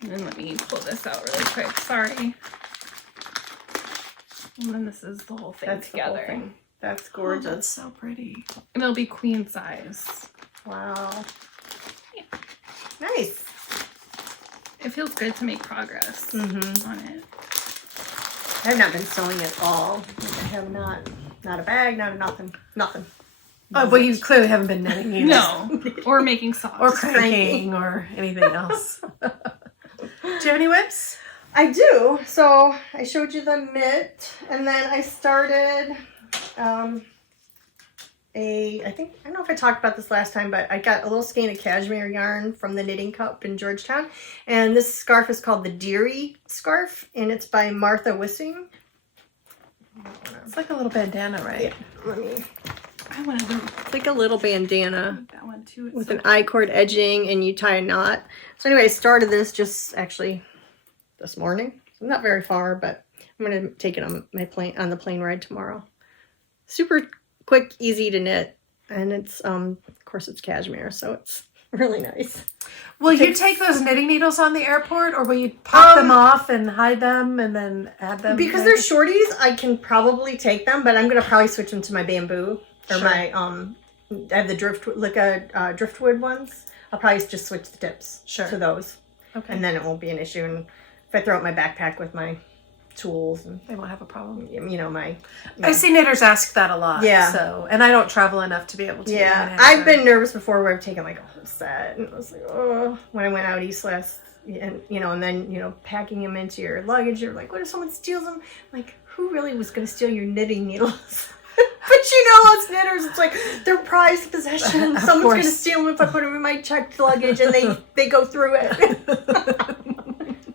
And then let me pull this out really quick, sorry. And then this is the whole thing That's together. the whole thing. That's Oh, gorgeous. that's so pretty. And it'll be queen size. Wow. Yeah. Nice. It feels good to make progress Mm-hmm. on it. I have not been sewing at all. Like, I have not a bag, not a nothing. Oh, well, you clearly haven't been knitting either. No, or making socks. Or cranking or anything else. Do you have any whips? I do. So I showed you the mitt, and then I started I don't know if I talked about this last time, but I got a little skein of cashmere yarn from the Knitting Cup in Georgetown, and this scarf is called the Deary scarf, and it's by Martha Wissing. It's like a little bandana, right? Yeah, let me. I wanted to It's like a little bandana make that one too. It's with so an I-cord edging, and you tie a knot. So anyway, I started this just actually this morning. So not very far, but I'm gonna take it on the plane ride tomorrow. Super quick, easy to knit, and it's of course it's cashmere, so it's really nice. Will you take those knitting needles on the airport, or will you pop them off and hide them and then add them? Because they're shorties, I can probably take them, but I'm gonna probably switch them to my bamboo or Sure. my I have the driftwood ones. I'll probably just switch the tips to those, Okay. and then it won't be an issue. And if I throw it in my backpack with my tools and They won't have a problem. my I see knitters ask that a lot. Yeah. So, and I don't travel enough to be able to. even yeah, answer. I've been nervous before where I've taken like a whole set, and it was like, oh, when I went out east last, and and then packing them into your luggage, you're like, what if someone steals them? Like, who really was going to steal your knitting needles? But us knitters, it's like they're prized possessions. Of Someone's going to course. steal them if I put them in my checked luggage, and they go through it.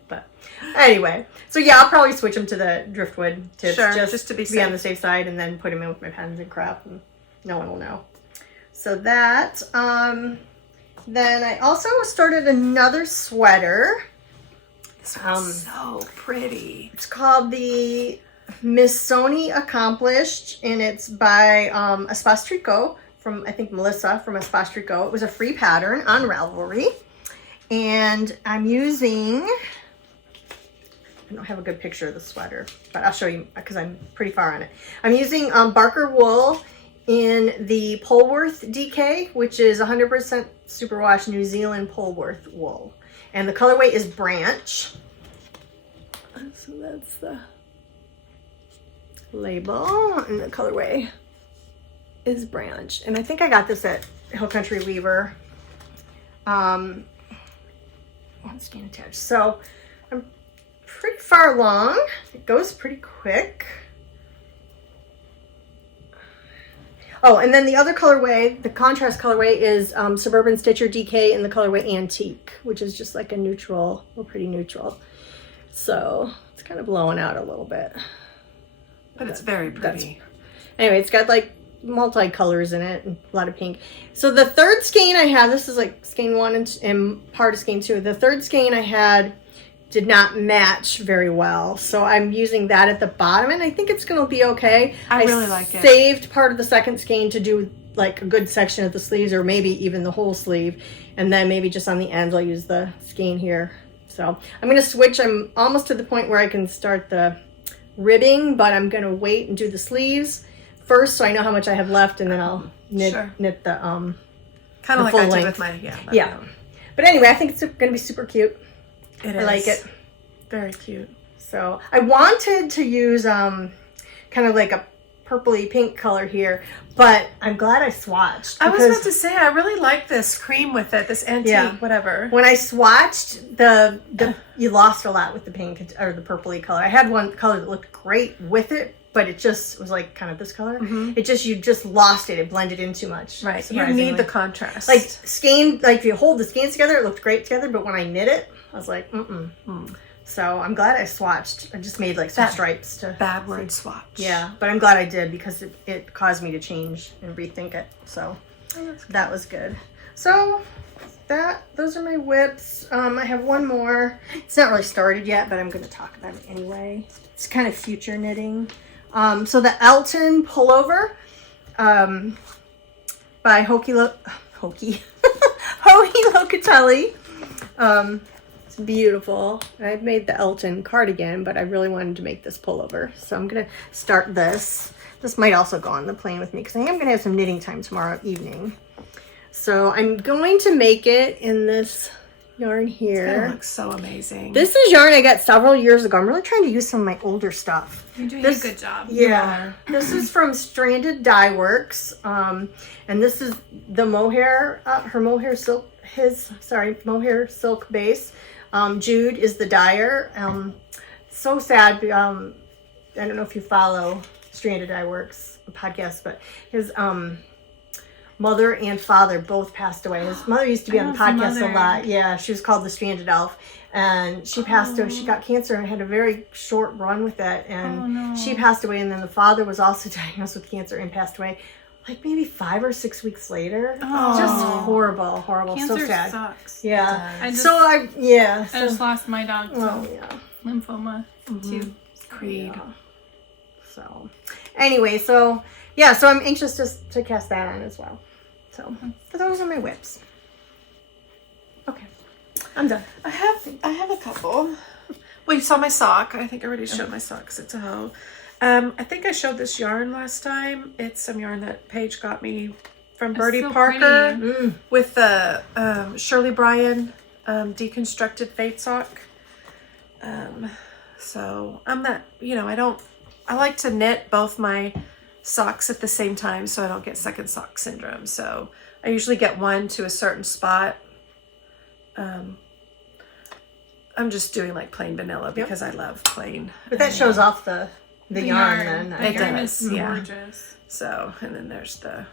But anyway, so yeah, I'll probably switch them to the driftwood tips, Sure, just to be on safe. the safe side, and then put them in with my pens and crap, and no one will know. So that, then I also started another sweater. This one's so pretty. It's called the Miss Sony Accomplished, and it's by Espace Tricot from, I think, Melissa from Espace Tricot. It was a free pattern on Ravelry, and I'm using, I don't have a good picture of the sweater, but I'll show you because I'm pretty far on it. I'm using Barker wool in the Polworth DK, which is 100% superwash New Zealand Polworth wool, and the colorway is Branch. So that's the label, and the colorway is Branch, and I think I got this at Hill Country Weaver. One skein attached, so I'm pretty far along. It goes pretty quick. Oh, and then the other colorway, the contrast colorway, is Suburban Stitcher DK in the colorway Antique, which is just like a neutral, pretty neutral. So it's kind of blowing out a little bit. But it's very pretty. Anyway, it's got like multi-colors in it and a lot of pink. So the third skein I had, this is like skein 1 and part of skein 2. The third skein I had did not match very well, so I'm using that at the bottom, and I think it's going to be okay. I really like it. Saved part of the second skein to do like a good section of the sleeves, or maybe even the whole sleeve, and then maybe just on the ends I'll use the skein here. So I'm going to switch. I'm almost to the point where I can start the ribbing, but I'm going to wait and do the sleeves first so I know how much I have left, and then I'll knit the kind of like full I did length. with my yeah. But anyway, I think it's going to be super cute. It I is. like it. Very cute. So I wanted to use kind of like a purpley pink color here, but I'm glad I swatched. I was because about to say, I really like this cream with it, this antique, whatever. when I swatched, the you lost a lot with the pink or the purpley color. I had one color that looked great with it, but it just was like kind of this color. Mhm. You just lost it. It blended in too much. Right. You surprisingly. need the contrast. like skein. Like if you hold the skeins together, it looked great together. But when I knit it, I was like, So I'm glad I swatched. I just made like some stripes to bad word swatch. Yeah, but I'm glad I did because it caused me to change and rethink it. So that was good. So those are my whips. I have one more. It's not really started yet, but I'm going to talk about it anyway. It's kind of future knitting. So the Elton pullover by Hokey Hoagie Locatelli. It's beautiful. I made the Elton cardigan, but I really wanted to make this pullover. So I'm going to start this. This might also go on the plane with me because I am going to have some knitting time tomorrow evening. So I'm going to make it in this yarn here. It looks so amazing. This is yarn I got several years ago. I'm really trying to use some of my older stuff. You're doing a good job. Yeah. This is from Stranded Dye Works. And this is the mohair, her mohair silk, mohair silk base. Jude is the dyer. So sad. I don't know if you follow Stranded Dye Works podcast, but his mother and father both passed away. His mother used to be on the podcast a lot. Yeah, she was called the Stranded Elf. And she passed away. She got cancer and had a very short run with it. And she passed away. And then the father was also diagnosed with cancer and passed away like maybe 5 or 6 weeks later. Just horrible. Cancer so sad. Sucks. Yeah. I just lost my dog to lymphoma too. Creed. Yeah. So anyway, so I'm anxious to cast that on as well. So those are my whips. Okay. I'm done. I have a couple. Well, you saw my sock. I think I already showed my sock because it's a hoe. I think I showed this yarn last time. It's some yarn that Paige got me from Birdie Parker with the Shirley Bryan deconstructed fade sock. So I'm not, I like to knit both my socks at the same time so I don't get second sock syndrome. So I usually get one to a certain spot. I'm just doing like plain vanilla because I love plain. But that shows off the yarn then. The yarn is yeah. gorgeous. So, and then there's the,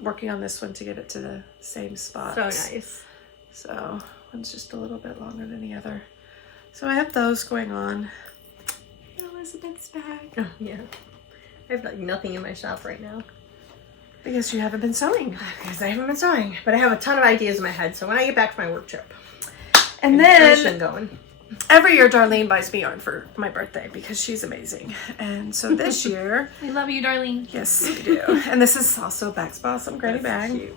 working on this one to get it to the same spot. So nice. So one's just a little bit longer than the other. So I have those going on. Elizabeth's bag. Oh, yeah. I have like nothing in my shop right now. Because you haven't been sewing. Because I haven't been sewing. But I have a ton of ideas in my head. So when I get back from my work trip. And then going. Every year Darlene buys me yarn for my birthday because she's amazing. And so this year... We love you, Darlene. Yes, we do. And this is also Bags Blossom Granny Bag. Cute.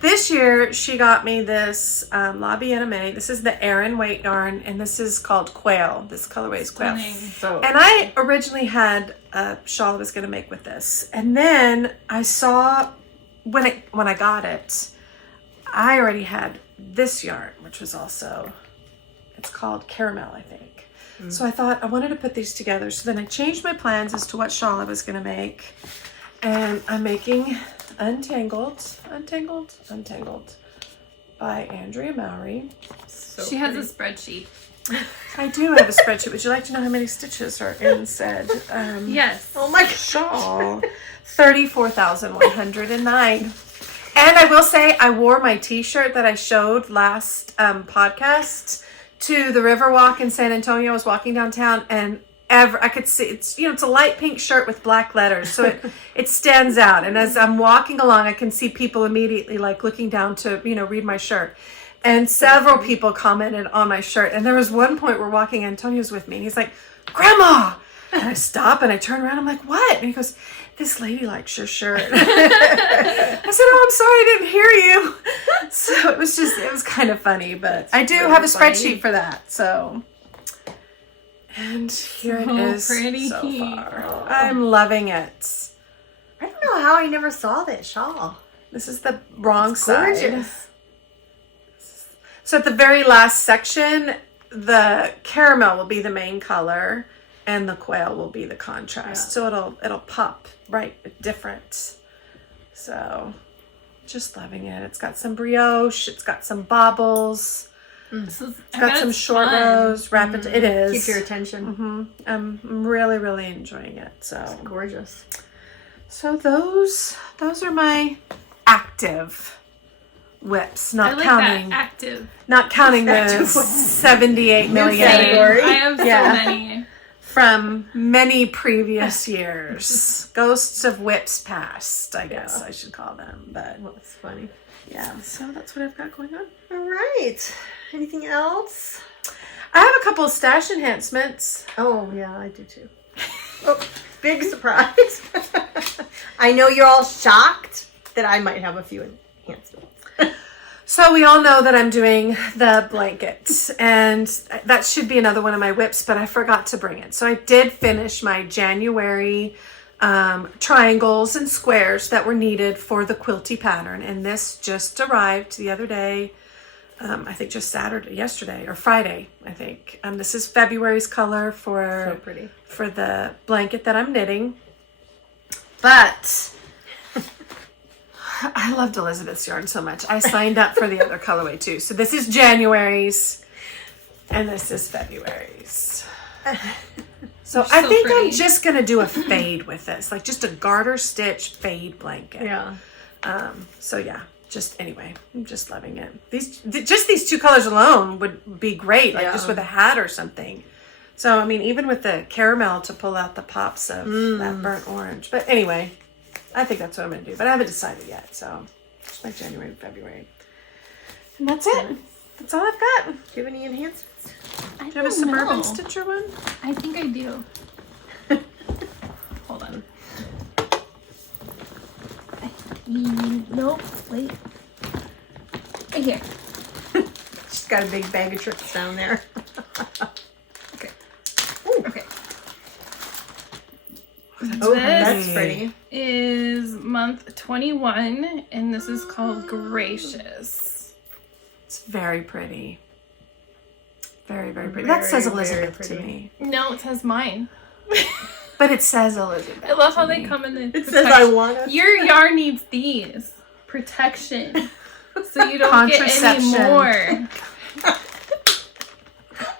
This year she got me this La Bien-Aimée. This is the Aran weight yarn, and this is called Quail. This colorway is Quail. So and I originally had a shawl I was going to make with this. And then I saw, when I got it, I already had this yarn, which was also, it's called Caramel, I think. So I thought I wanted to put these together. So then I changed my plans as to what shawl I was going to make. And I'm making Untangled by Andrea Mowry. She has a spreadsheet. I do have a spreadsheet. Would you like to know how many stitches are in said Yes. Oh my shawl? 34,109. And I will say I wore my t-shirt that I showed last podcast to the Riverwalk in San Antonio. I was walking downtown and I could see it's a light pink shirt with black letters, so it stands out. And as I'm walking along, I can see people immediately like looking down to read my shirt. And several people commented on my shirt. And there was one point where walking, Antonio's with me, and he's like, "Grandma!" And I stop and I turn around. I'm like, "What?" And he goes, "This lady likes your shirt." I said, "Oh, I'm sorry, I didn't hear you." So it was kind of funny, but I do have a spreadsheet for that. So. And here it is pretty. So far. I'm loving it. I don't know how I never saw that shawl. This is the wrong side. Gorgeous. So at the very last section, the caramel will be the main color and the quail will be the contrast. So it'll pop right different. So just loving it. It's got some brioche. It's got some baubles. It's got some short rows. It is. Keep your attention. I'm really, really enjoying it. So it's gorgeous. So those are my active whips, not counting the 78 million. I have so many from many previous years. Ghosts of whips past, I guess I should call them. But that's funny. Yeah, so that's what I've got going on. All right. Anything else? I have a couple of stash enhancements. Oh, yeah, I do too. Oh, big surprise. I know you're all shocked that I might have a few enhancements. So we all know that I'm doing the blankets, and that should be another one of my whips, but I forgot to bring it. So I did finish my January triangles and squares that were needed for the quilty pattern, and this just arrived the other day. I think just yesterday or Friday, I think. This is February's color So pretty. for the blanket that I'm knitting. But I loved Elizabeth's yarn so much. I signed up for the other colorway too. So this is January's and this is February's. So I think I'm just going to do a fade with this, like just a garter stitch fade blanket. Yeah. So yeah, anyway, I'm just loving it. These two colors alone would be great, like just with a hat or something. So, I mean, even with the caramel to pull out the pops of that burnt orange. But anyway, I think that's what I'm going to do. But I haven't decided yet. So, just like January and February. And that's it. That's all I've got. Do you have any enhancements? Do you have a Suburban Stitcher one? I think I do. Hold on. Nope. Wait. Right here. She's got a big bag of tricks down there. Okay. Ooh. Okay. Oh, This that's pretty. is month 21, and this is called Gracious. It's very pretty. Very, very pretty. Very, That says very Elizabeth to pretty. me. No, it says mine. But it says Elizabeth. I love to how they me. come in the It says I want to. Your yarn needs these. Protection. So you don't get any Contraception. more.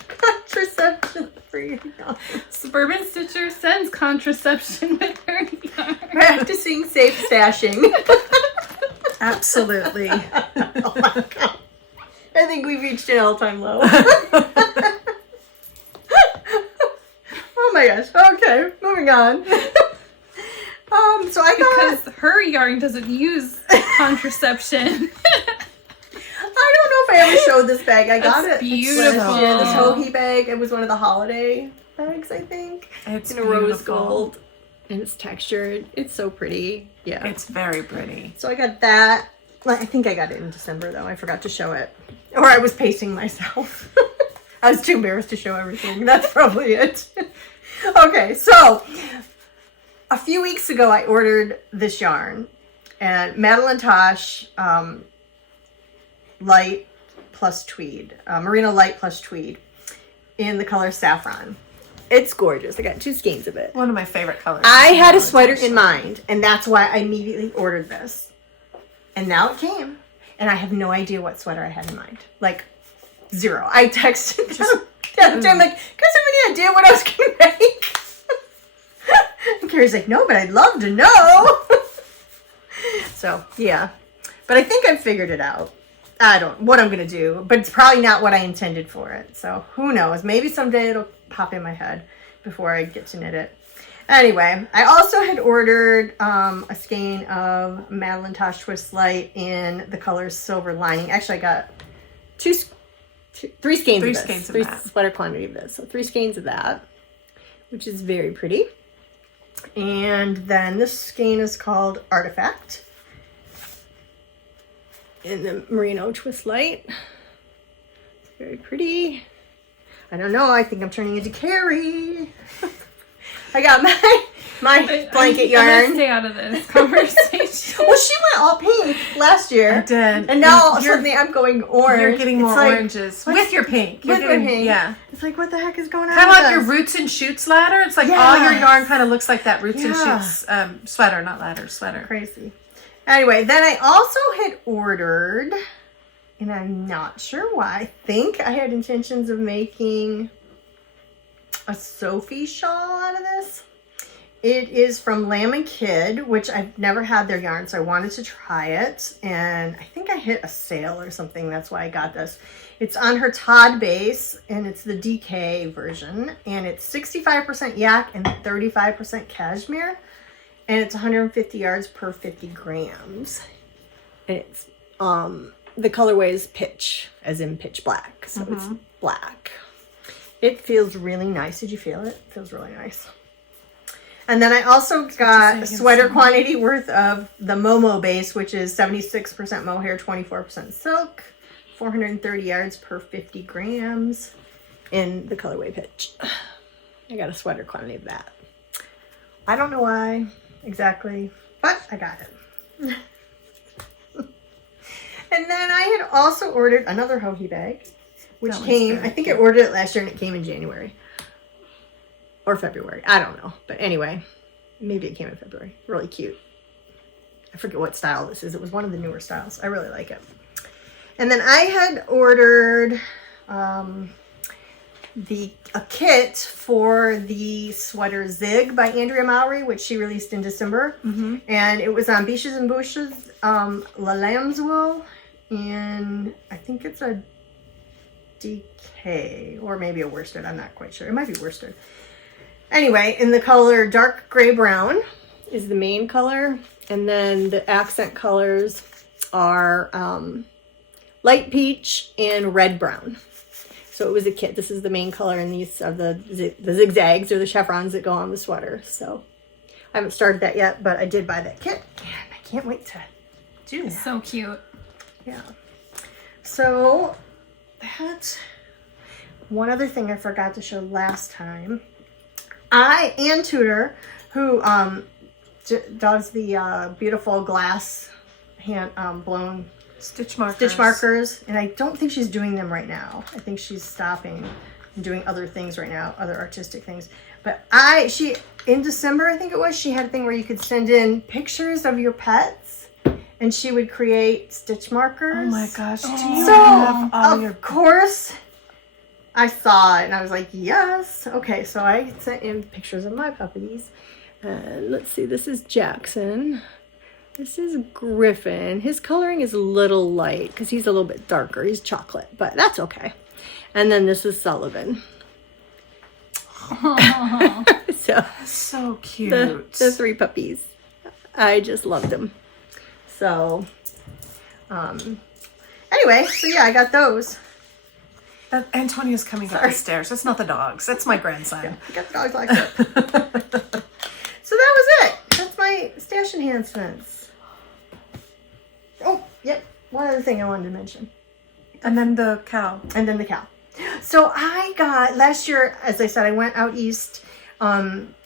Contraception for your yarn. Suburban Stitcher sends contraception with her yarn. Practicing safe stashing. Absolutely. Oh my god. I think we've reached an all-time low. Oh my gosh. Okay, moving on. So I got. Because her yarn doesn't use contraception. I don't know if I ever showed this bag. I got That's it beautiful. last year. This Hoagie bag. It was one of the holiday bags, I think. It's In a rose beautiful. gold. And it's textured. It's so pretty. Yeah. It's very pretty. So I got that. I think I got it in December though. I forgot to show it. Or I was pacing myself. I was too embarrassed to show everything. That's probably it. Okay, so a few weeks ago I ordered this yarn. And Madeline Tosh light plus tweed. Merino light plus tweed. In the color saffron. It's gorgeous. I got 2 skeins of it. One of my favorite colors. I had a sweater in mind, and that's why I immediately ordered this. And now it came, and I have no idea what sweater I had in mind. Like, 0. I texted them the other day. I'm like, guys have any idea what I was going to make? And Carrie's like, no, but I'd love to know. So, yeah. But I think I've figured it out. I don't know what I'm going to do, but it's probably not what I intended for it. So, who knows? Maybe someday it'll pop in my head before I get to knit it. Anyway, I also had ordered a skein of Madeline Tosh Twist Light in the color Silver Lining. Actually, I got 3 skeins of this. 3 skeins of 3 that. sweater quantity of this. So 3 skeins of that, which is very pretty. And then this skein is called Artifact in the Merino Twist Light. It's very pretty. I don't know. I think I'm turning into Carrie. I got my blanket I'm yarn. gonna stay out of this conversation. Well, she went all pink last year. I did. And now You're- suddenly I'm going orange. You're getting more It's like, oranges with your pink. You're with my getting, pink. Yeah. It's like, what the heck is going on? Kind of with like your us? Roots and Shoots ladder. It's like all your Yes. yarn kind of looks like that Roots and Yeah. Shoots sweater, not ladder, sweater. Crazy. Anyway, then I also had ordered, and I'm not sure why. I think I had intentions of making a Sophie shawl out of this. It is from Lamb and Kid, which I've never had their yarn, so I wanted to try it. And I think I hit a sale or something. That's why I got this. It's on her Todd base, and it's the DK version. And it's 65% yak and 35% cashmere. And it's 150 yards per 50 grams. And it's, the colorway is pitch, as in pitch black. So it's black. It feels really nice. Did you feel it? It feels really nice. And then I also got a say sweater again. quantity worth of the Momo base, which is 76% mohair, 24% silk, 430 yards per 50 grams in the colorway pitch. I got a sweater quantity of that. I don't know why exactly, but I got it. And then I had also ordered another Hohi bag, which That one's came, very I think I cute. ordered it last year and it came in January. Or February. I don't know. But anyway, maybe it came in February. Really cute. I forget what style this is. It was one of the newer styles. I really like it. And then I had ordered a kit for the sweater Zig by Andrea Mowry, which she released in December. Mm-hmm. And it was on Beaches and Bushes, La Lamb's Wool. And I think it's a DK or maybe a worsted. I'm not quite sure. It might be worsted. Anyway, in the color dark gray brown is the main color. And then the accent colors are light peach and red brown. So it was a kit. This is the main color, and these are the zigzags or the chevrons that go on the sweater. So I haven't started that yet, but I did buy that kit. And I can't wait to do that. So cute. Yeah. So that's one other thing I forgot to show last time. Ann Tudor, who does the beautiful glass hand she Stitch markers. stitch markers, and I don't think she's doing them right now. I think she's stopping and doing other things right now, other artistic things. But she in December, I think it was, she had a thing where you could send in pictures of your pets, and she would create stitch markers. Oh my gosh. Do you So, have all your... of course, I saw it and I was like, yes. Okay, so I sent in pictures of my puppies. And let's see, this is Jackson. This is Griffin. His coloring is a little light because he's a little bit darker. He's chocolate, but that's okay. And then this is Sullivan. So So cute. the three puppies. I just loved them. So, anyway, so yeah, I got those. Antonia's coming up the stairs. That's not the dogs. That's my grandson. I got the dogs like that. So that was it. That's my stash enhancements. Oh, yep. One other thing I wanted to mention. And then the cow. And then the cow. So I got, last year, as I said, I went out east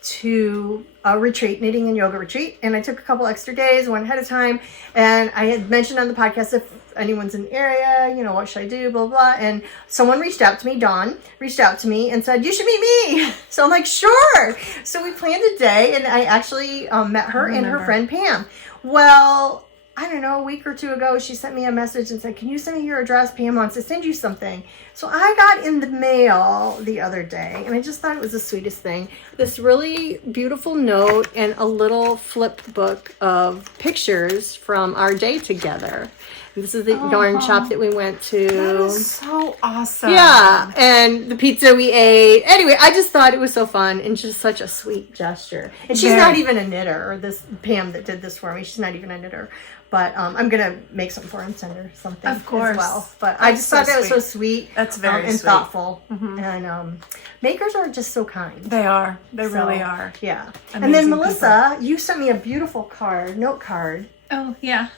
to a retreat, knitting and yoga retreat. And I took a couple extra days, went ahead of time. And I had mentioned on the podcast, if anyone's in the area, you know, what should I do, blah, blah. And someone reached out to me, Dawn, reached out to me and said, you should meet me. So I'm like, sure. So we planned a day, and I actually met her and her friend Pam. Well, I don't know, a week or two ago, she sent me a message and said, can you send me your address? Pam wants to send you something. So I got in the mail the other day, and I just thought it was the sweetest thing. This really beautiful note and a little flip book of pictures from our day together. This is the yarn shop that we went to. That is so awesome. Yeah, and the pizza we ate. Anyway, I just thought it was so fun and just such a sweet gesture. And she's not even a knitter, or this Pam that did this for me. She's not even a knitter. But I'm going to make something for her and send her something Of course. as well. But I just thought that was so sweet. That's very and sweet. thoughtful. And makers are just so kind. They are. They really are. Yeah. And then Amazing Melissa, you sent me a beautiful note card. Oh, yeah.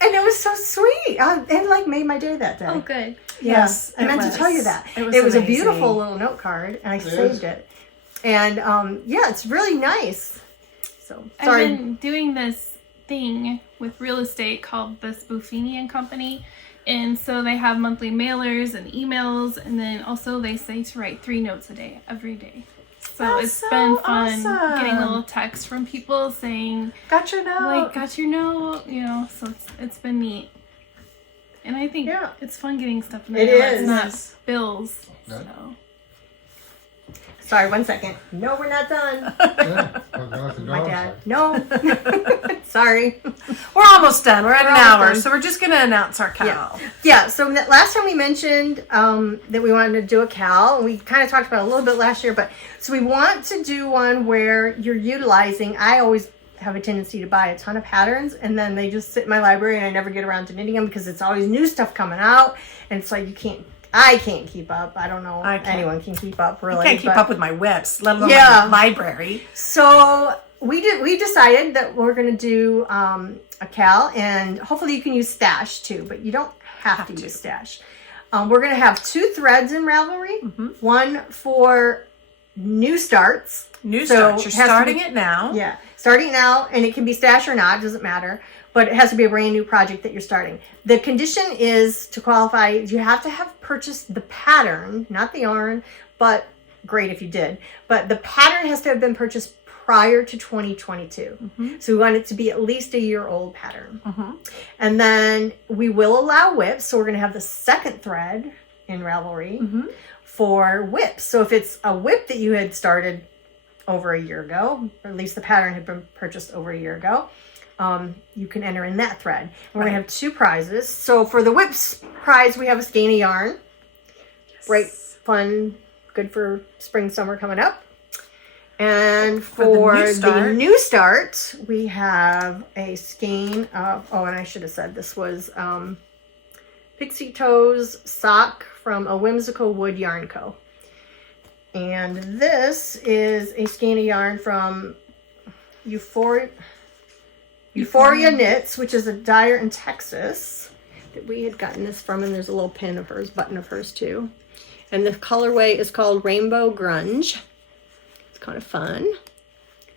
And it was so sweet. It like made my day that day. Oh, good. Yes, I meant it to tell you was. that. It was a amazing. beautiful little note card, and I saved it. And yeah, it's really nice. So sorry. I've been doing this thing with real estate called the Spoofini and Company. And so they have monthly mailers and emails, and then also they say to write 3 notes a day, every day. So That's it's so been fun awesome. getting little texts from people saying, Got your note. like, got your note, you know, so it's been neat. And I think it's fun getting stuff in the It mail is. that's not bills. Yeah. So. Sorry, 1 second. No, we're not done. Yeah, we're going to My dogs, dad. like- No. Sorry. We're almost done. We're at We're an almost hour, done. so we're just going to announce our cow. Yeah, so last time we mentioned that we wanted to do a cow, and we kind of talked about it a little bit last year, but so we want to do one where you're utilizing, I always have a tendency to buy a ton of patterns, and then they just sit in my library and I never get around to knitting them because it's always new stuff coming out, and it's like you can't I can't keep up. I don't know I if can't. anyone can keep up really. I can't keep but- up with my whips, let alone Yeah. my library. So we decided that we're going to do a cal, and hopefully you can use stash too, but you don't have to use stash. We're going to have 2 threads in Ravelry, one for new starts. New So starts. You're it has to starting be- it now. Yeah, starting now, and it can be stash or not, doesn't matter. But it has to be a brand new project that you're starting. The condition is to qualify, you have to have purchased the pattern, not the yarn, but great if you did. But the pattern has to have been purchased prior to 2022. So we want it to be at least a year old pattern. And then we will allow whips. So we're going to have the second thread in Ravelry for whips. So if it's a whip that you had started over a year ago, or at least the pattern had been purchased over a year ago, you can enter in that thread. We're going to have 2 prizes. So for the whips prize, we have a skein of yarn. Bright, fun, good for spring, summer coming up. And for the new start, we have a skein of, and I should have said this was Pixie Toes sock from A Whimsical Wood Yarn Co. And this is a skein of yarn from Euphoria Knits, which is a dyer in Texas that we had gotten this from, and there's a little pin of hers, button of hers too. And the colorway is called Rainbow Grunge. It's kind of fun.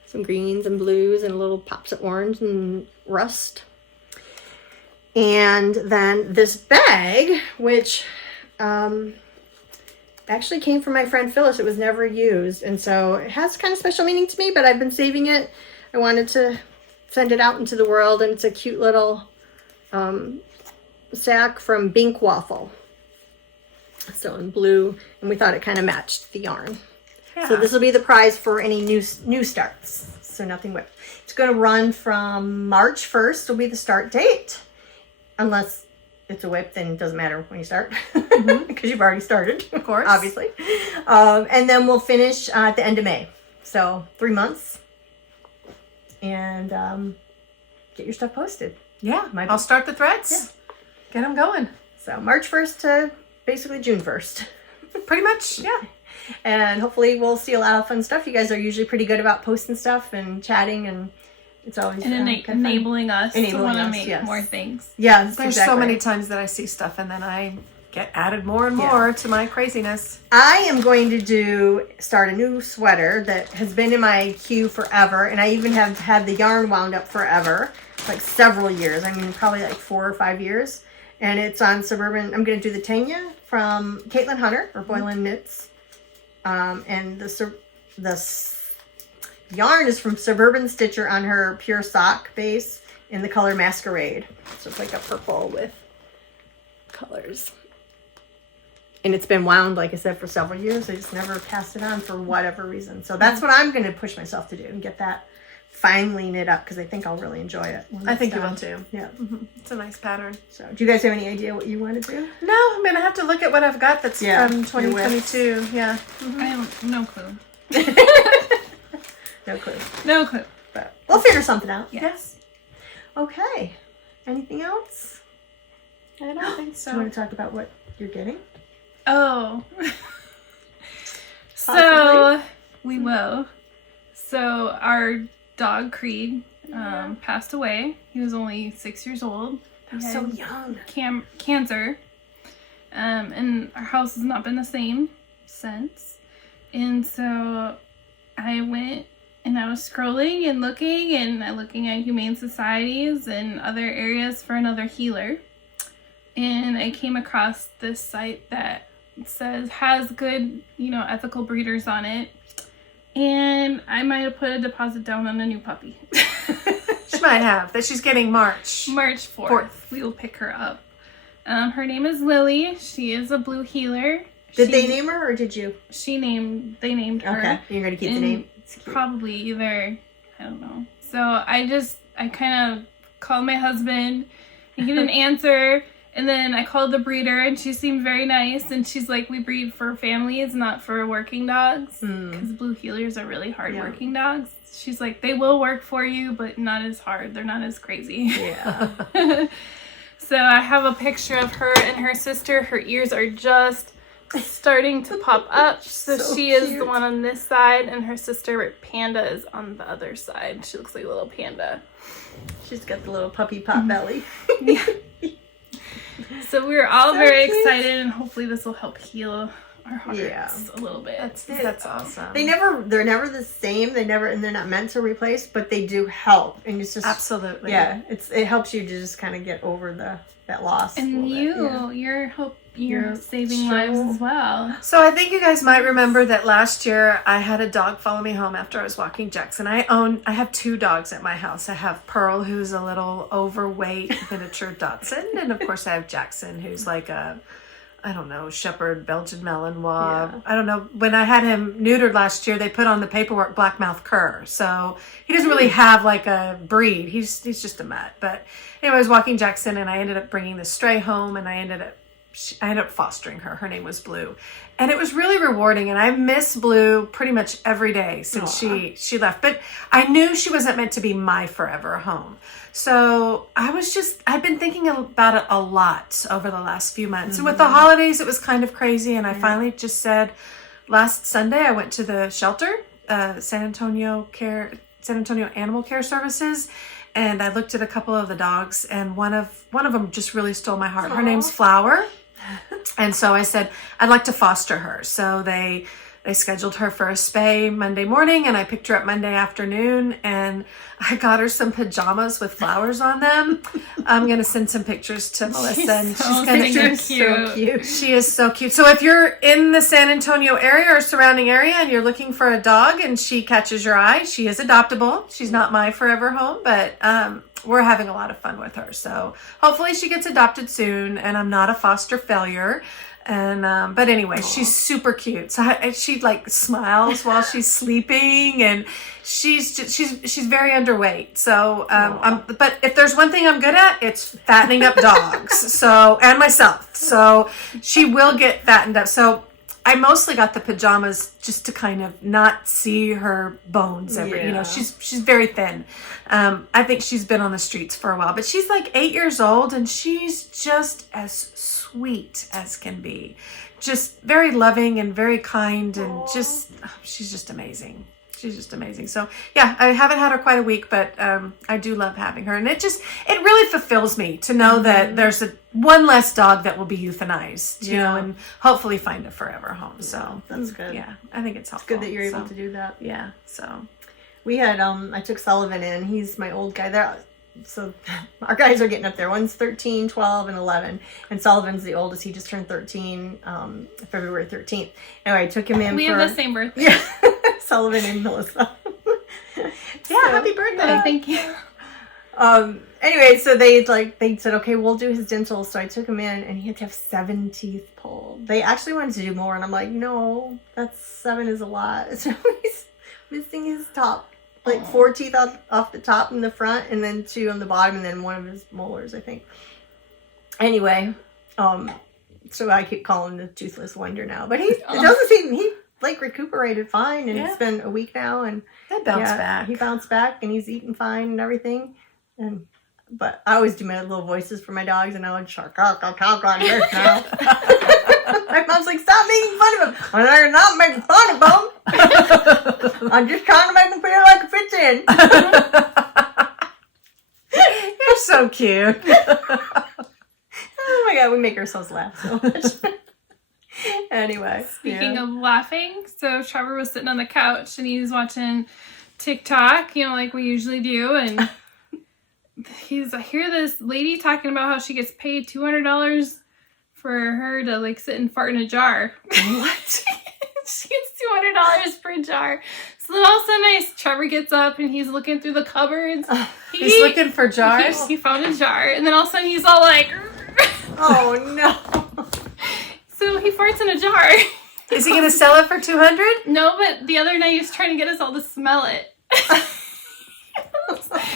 Some greens and blues and little pops of orange and rust. And then this bag, which actually came from my friend Phyllis. It was never used, and so it has kind of special meaning to me, but I've been saving it. I wanted to send it out into the world, and it's a cute little sack from Bink Waffle. So in blue, and we thought it kind of matched the yarn. Yeah. So this will be the prize for any new starts. So nothing whipped. It's going to run from March 1st will be the start date. Unless it's a whip, then it doesn't matter when you start. Because you've already started. Of course. Obviously. And then we'll finish at the end of May. So 3 months. And get your stuff posted. Yeah. I'll start the threads. Yeah. Get them going. So March 1st to basically June 1st. Pretty much, yeah. And hopefully we'll see a lot of fun stuff. You guys are usually pretty good about posting stuff and chatting, and it's always and enabling us to want to make yes. more things. Yes, there's so many times that I see stuff and then I get added more and more to my craziness. I am going to start a new sweater that has been in my queue forever, and I even have had the yarn wound up forever, like several years. I mean, probably like 4 or 5 years. And it's on Suburban. I'm going to do the Tanya from Caitlin Hunter or Boylan Knits. And the yarn is from Suburban Stitcher on her pure sock base in the color Masquerade. So it's like a purple with colors. And it's been wound, like I said, for several years. I just never passed it on for whatever reason. So that's what I'm going to push myself to do and get that finally knit up, because I think I'll really enjoy it. I think you will too. Yeah. It's a nice pattern. So do you guys have any idea what you want to do? No, I mean, I have to look at what I've got that's from 2022. Yeah. I have no clue. No clue. No clue. But we'll figure something out. Yes. Okay. Anything else? I don't think Do so. you want to talk about what you're getting? Oh. So Possibly. we will. So our dog Creed passed away. He was only 6 years old. So young. Cancer. And our house has not been the same since. And so I went and I was scrolling and looking at humane societies and other areas for another healer. And I came across this site that has good, ethical breeders on it. And I might have put a deposit down on a new puppy. She might have. That she's getting March 4th. We will pick her up. Her name is Lily. She is a blue healer. Did they name her or did you? They named her. Okay, you're going to keep the name? Probably either, I don't know. So I kind of called my husband and get an answer. And then I called the breeder and she seemed very nice. And she's like, we breed for families, not for working dogs. Because blue healers are really hard working dogs. She's like, they will work for you, but not as hard. They're not as crazy. Yeah. So I have a picture of her and her sister. Her ears are just starting to pop up. So she is the one on this side, and her sister Panda is on the other side. She looks like a little panda. She's got the little puppy pot belly. Yeah. So we're all very cute. excited, and hopefully this will help heal our hearts a little bit. That's awesome. They're never the same. And they're not meant to replace, but they do help. And it's just Absolutely. Yeah, it helps you to just kind of get over that loss. And you're saving lives as well. So I think you guys might remember that last year I had a dog follow me home after I was walking Jackson. I have 2 dogs at my house. I have Pearl, who's a little overweight miniature Dachshund, and of course I have Jackson, who's like a, I don't know, Shepherd Belgian Malinois. Yeah. I don't know. When I had him neutered last year, they put on the paperwork blackmouth cur. So he doesn't really have like a breed. He's just a mutt. But anyway, I was walking Jackson, and I ended up bringing the stray home, and I ended up fostering her. Her name was Blue. And it was really rewarding. And I miss Blue pretty much every day since she left. But I knew she wasn't meant to be my forever home. So I've been thinking about it a lot over the last few months. And with the holidays, it was kind of crazy. And I finally just said, last Sunday, I went to the shelter, San Antonio Animal Care Services. And I looked at a couple of the dogs, and one of them just really stole my heart. Her name's Flower. And so I said, I'd like to foster her. So they scheduled her for a spay Monday morning, and I picked her up Monday afternoon, and I got her some pajamas with flowers on them. I'm going to send some pictures to Melissa, and she's going to so cute. She is so cute. So if you're in the San Antonio area or surrounding area and you're looking for a dog and she catches your eye, she is adoptable. She's not my forever home, but we're having a lot of fun with her. So hopefully she gets adopted soon, and I'm not a foster failure. And but anyway, she's super cute. So she like smiles while she's sleeping, and she's very underweight. So but if there's one thing I'm good at, it's fattening up dogs. So, and myself. So she will get fattened up. So I mostly got the pajamas just to kind of not see her bones she's very thin. I think she's been on the streets for a while, but she's like 8 years old, and she's just as sweet as can be. Just very loving and very kind, and she's just amazing. She's just amazing. So yeah, I haven't had her quite a week, but I do love having her. And it really fulfills me to know that there's one less dog that will be euthanized, you know, and hopefully find a forever home. So that's good. Yeah, I think it's helpful. It's good that you're able to do that. Yeah, so. We had, I took Sullivan in. He's my old guy there. So our guys are getting up there. One's 13, 12, and 11. And Sullivan's the oldest. He just turned 13 February 13th. Anyway, I took him in We have the same birthday. Yeah, Sullivan and Melissa. Happy birthday. Thank you. Anyway, so they said, okay, we'll do his dental. So I took him in, and he had to have 7 teeth pulled. They actually wanted to do more, and I'm like, no, 7 is a lot. So he's missing his top. 4 teeth off the top and the front, and then 2 on the bottom, and then one of his molars, I think. Anyway, so I keep calling him the toothless wonder now, but it doesn't seem he recuperated fine, and it's been a week now, and That bounced back. He bounced back, and he's eating fine and everything, but I always do my little voices for my dogs, and I would shark now. My mom's like, stop making fun of him. I'm not making fun of him. I'm just trying to make him feel like it fits in. You're so cute. Oh my God, we make ourselves laugh so much. Anyway. Speaking of laughing, so Trevor was sitting on the couch, and he was watching TikTok, like we usually do, and I hear this lady talking about how she gets paid $200 for her to sit and fart in a jar. What? She gets $200 per jar. So then all of a sudden, Trevor gets up, and he's looking through the cupboards. He's looking for jars? He found a jar, and then all of a sudden he's all like, oh no. So he farts in a jar. Is he going to sell it for $200? No, but the other night he was trying to get us all to smell it.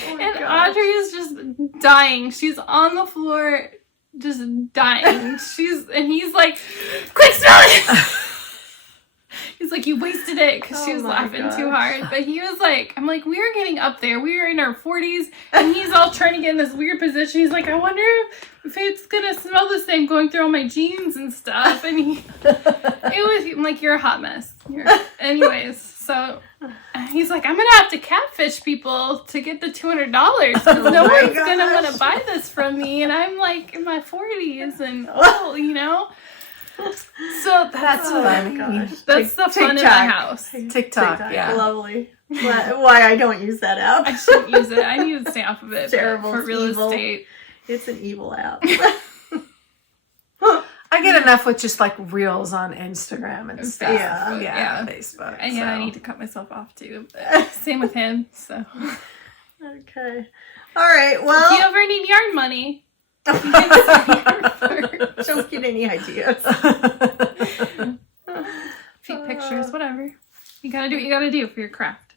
And gosh. Audrey is just dying. She's on the floor, just dying. And he's like, quick, smell it! He's like, you wasted it, because she Oh was my laughing too gosh. hard. But he was like, I'm like, we are getting up there. We are in our 40s, and he's all trying to get in this weird position. He's like, I wonder if it's gonna smell the same going through all my jeans and stuff. And I'm like, you're a hot mess. Anyways, so he's like, I'm gonna have to catfish people to get the $200 because Oh no my one's gonna gosh. want to buy this from me, and I'm like in my 40s and So That's Oh funny. my gosh. that's the fun in my TikTok. house. TikTok, yeah. Lovely. Why I don't use that app. I shouldn't use it. I need to stay off of it. It's terrible. For It's real evil. estate. It's an evil app. I get enough with just like reels on Instagram and stuff. Yeah. Yeah. Facebook. And yeah, I so. need to cut myself off too. But same with him. So Okay. All right. if you Well, ever need yarn money, you can send your first. don't get any ideas. Feet pictures, whatever. You gotta do what you gotta do for your craft.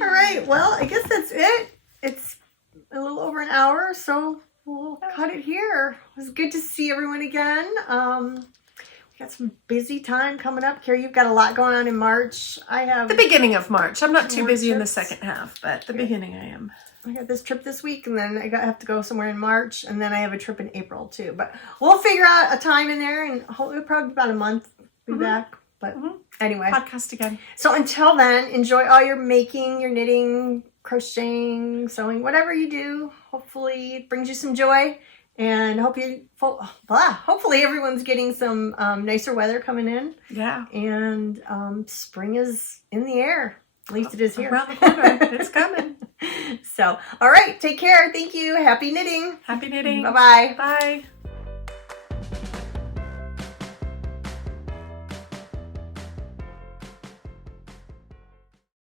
All right. Well, I guess that's it. It's a little over an hour, so we'll cut it here. It was good to see everyone again. We got some busy time coming up. Carrie, you've got a lot going on in March. I have The beginning of March. I'm not too More busy in the trips. second half, but the beginning I am. I got this trip this week, and then have to go somewhere in March, and then I have a trip in April too. But we'll figure out a time in there, and it'll probably about a month be back. But anyway, Podcast again. so until then, enjoy all your making, your knitting, crocheting, sewing, whatever you do. Hopefully, it brings you some joy, and hopefully everyone's getting some nicer weather coming in, Yeah. and spring is in the air. At least it is here. Around the corner. It's coming. So, all right, take care. Thank you. Happy knitting. Happy knitting. Bye-bye. Bye.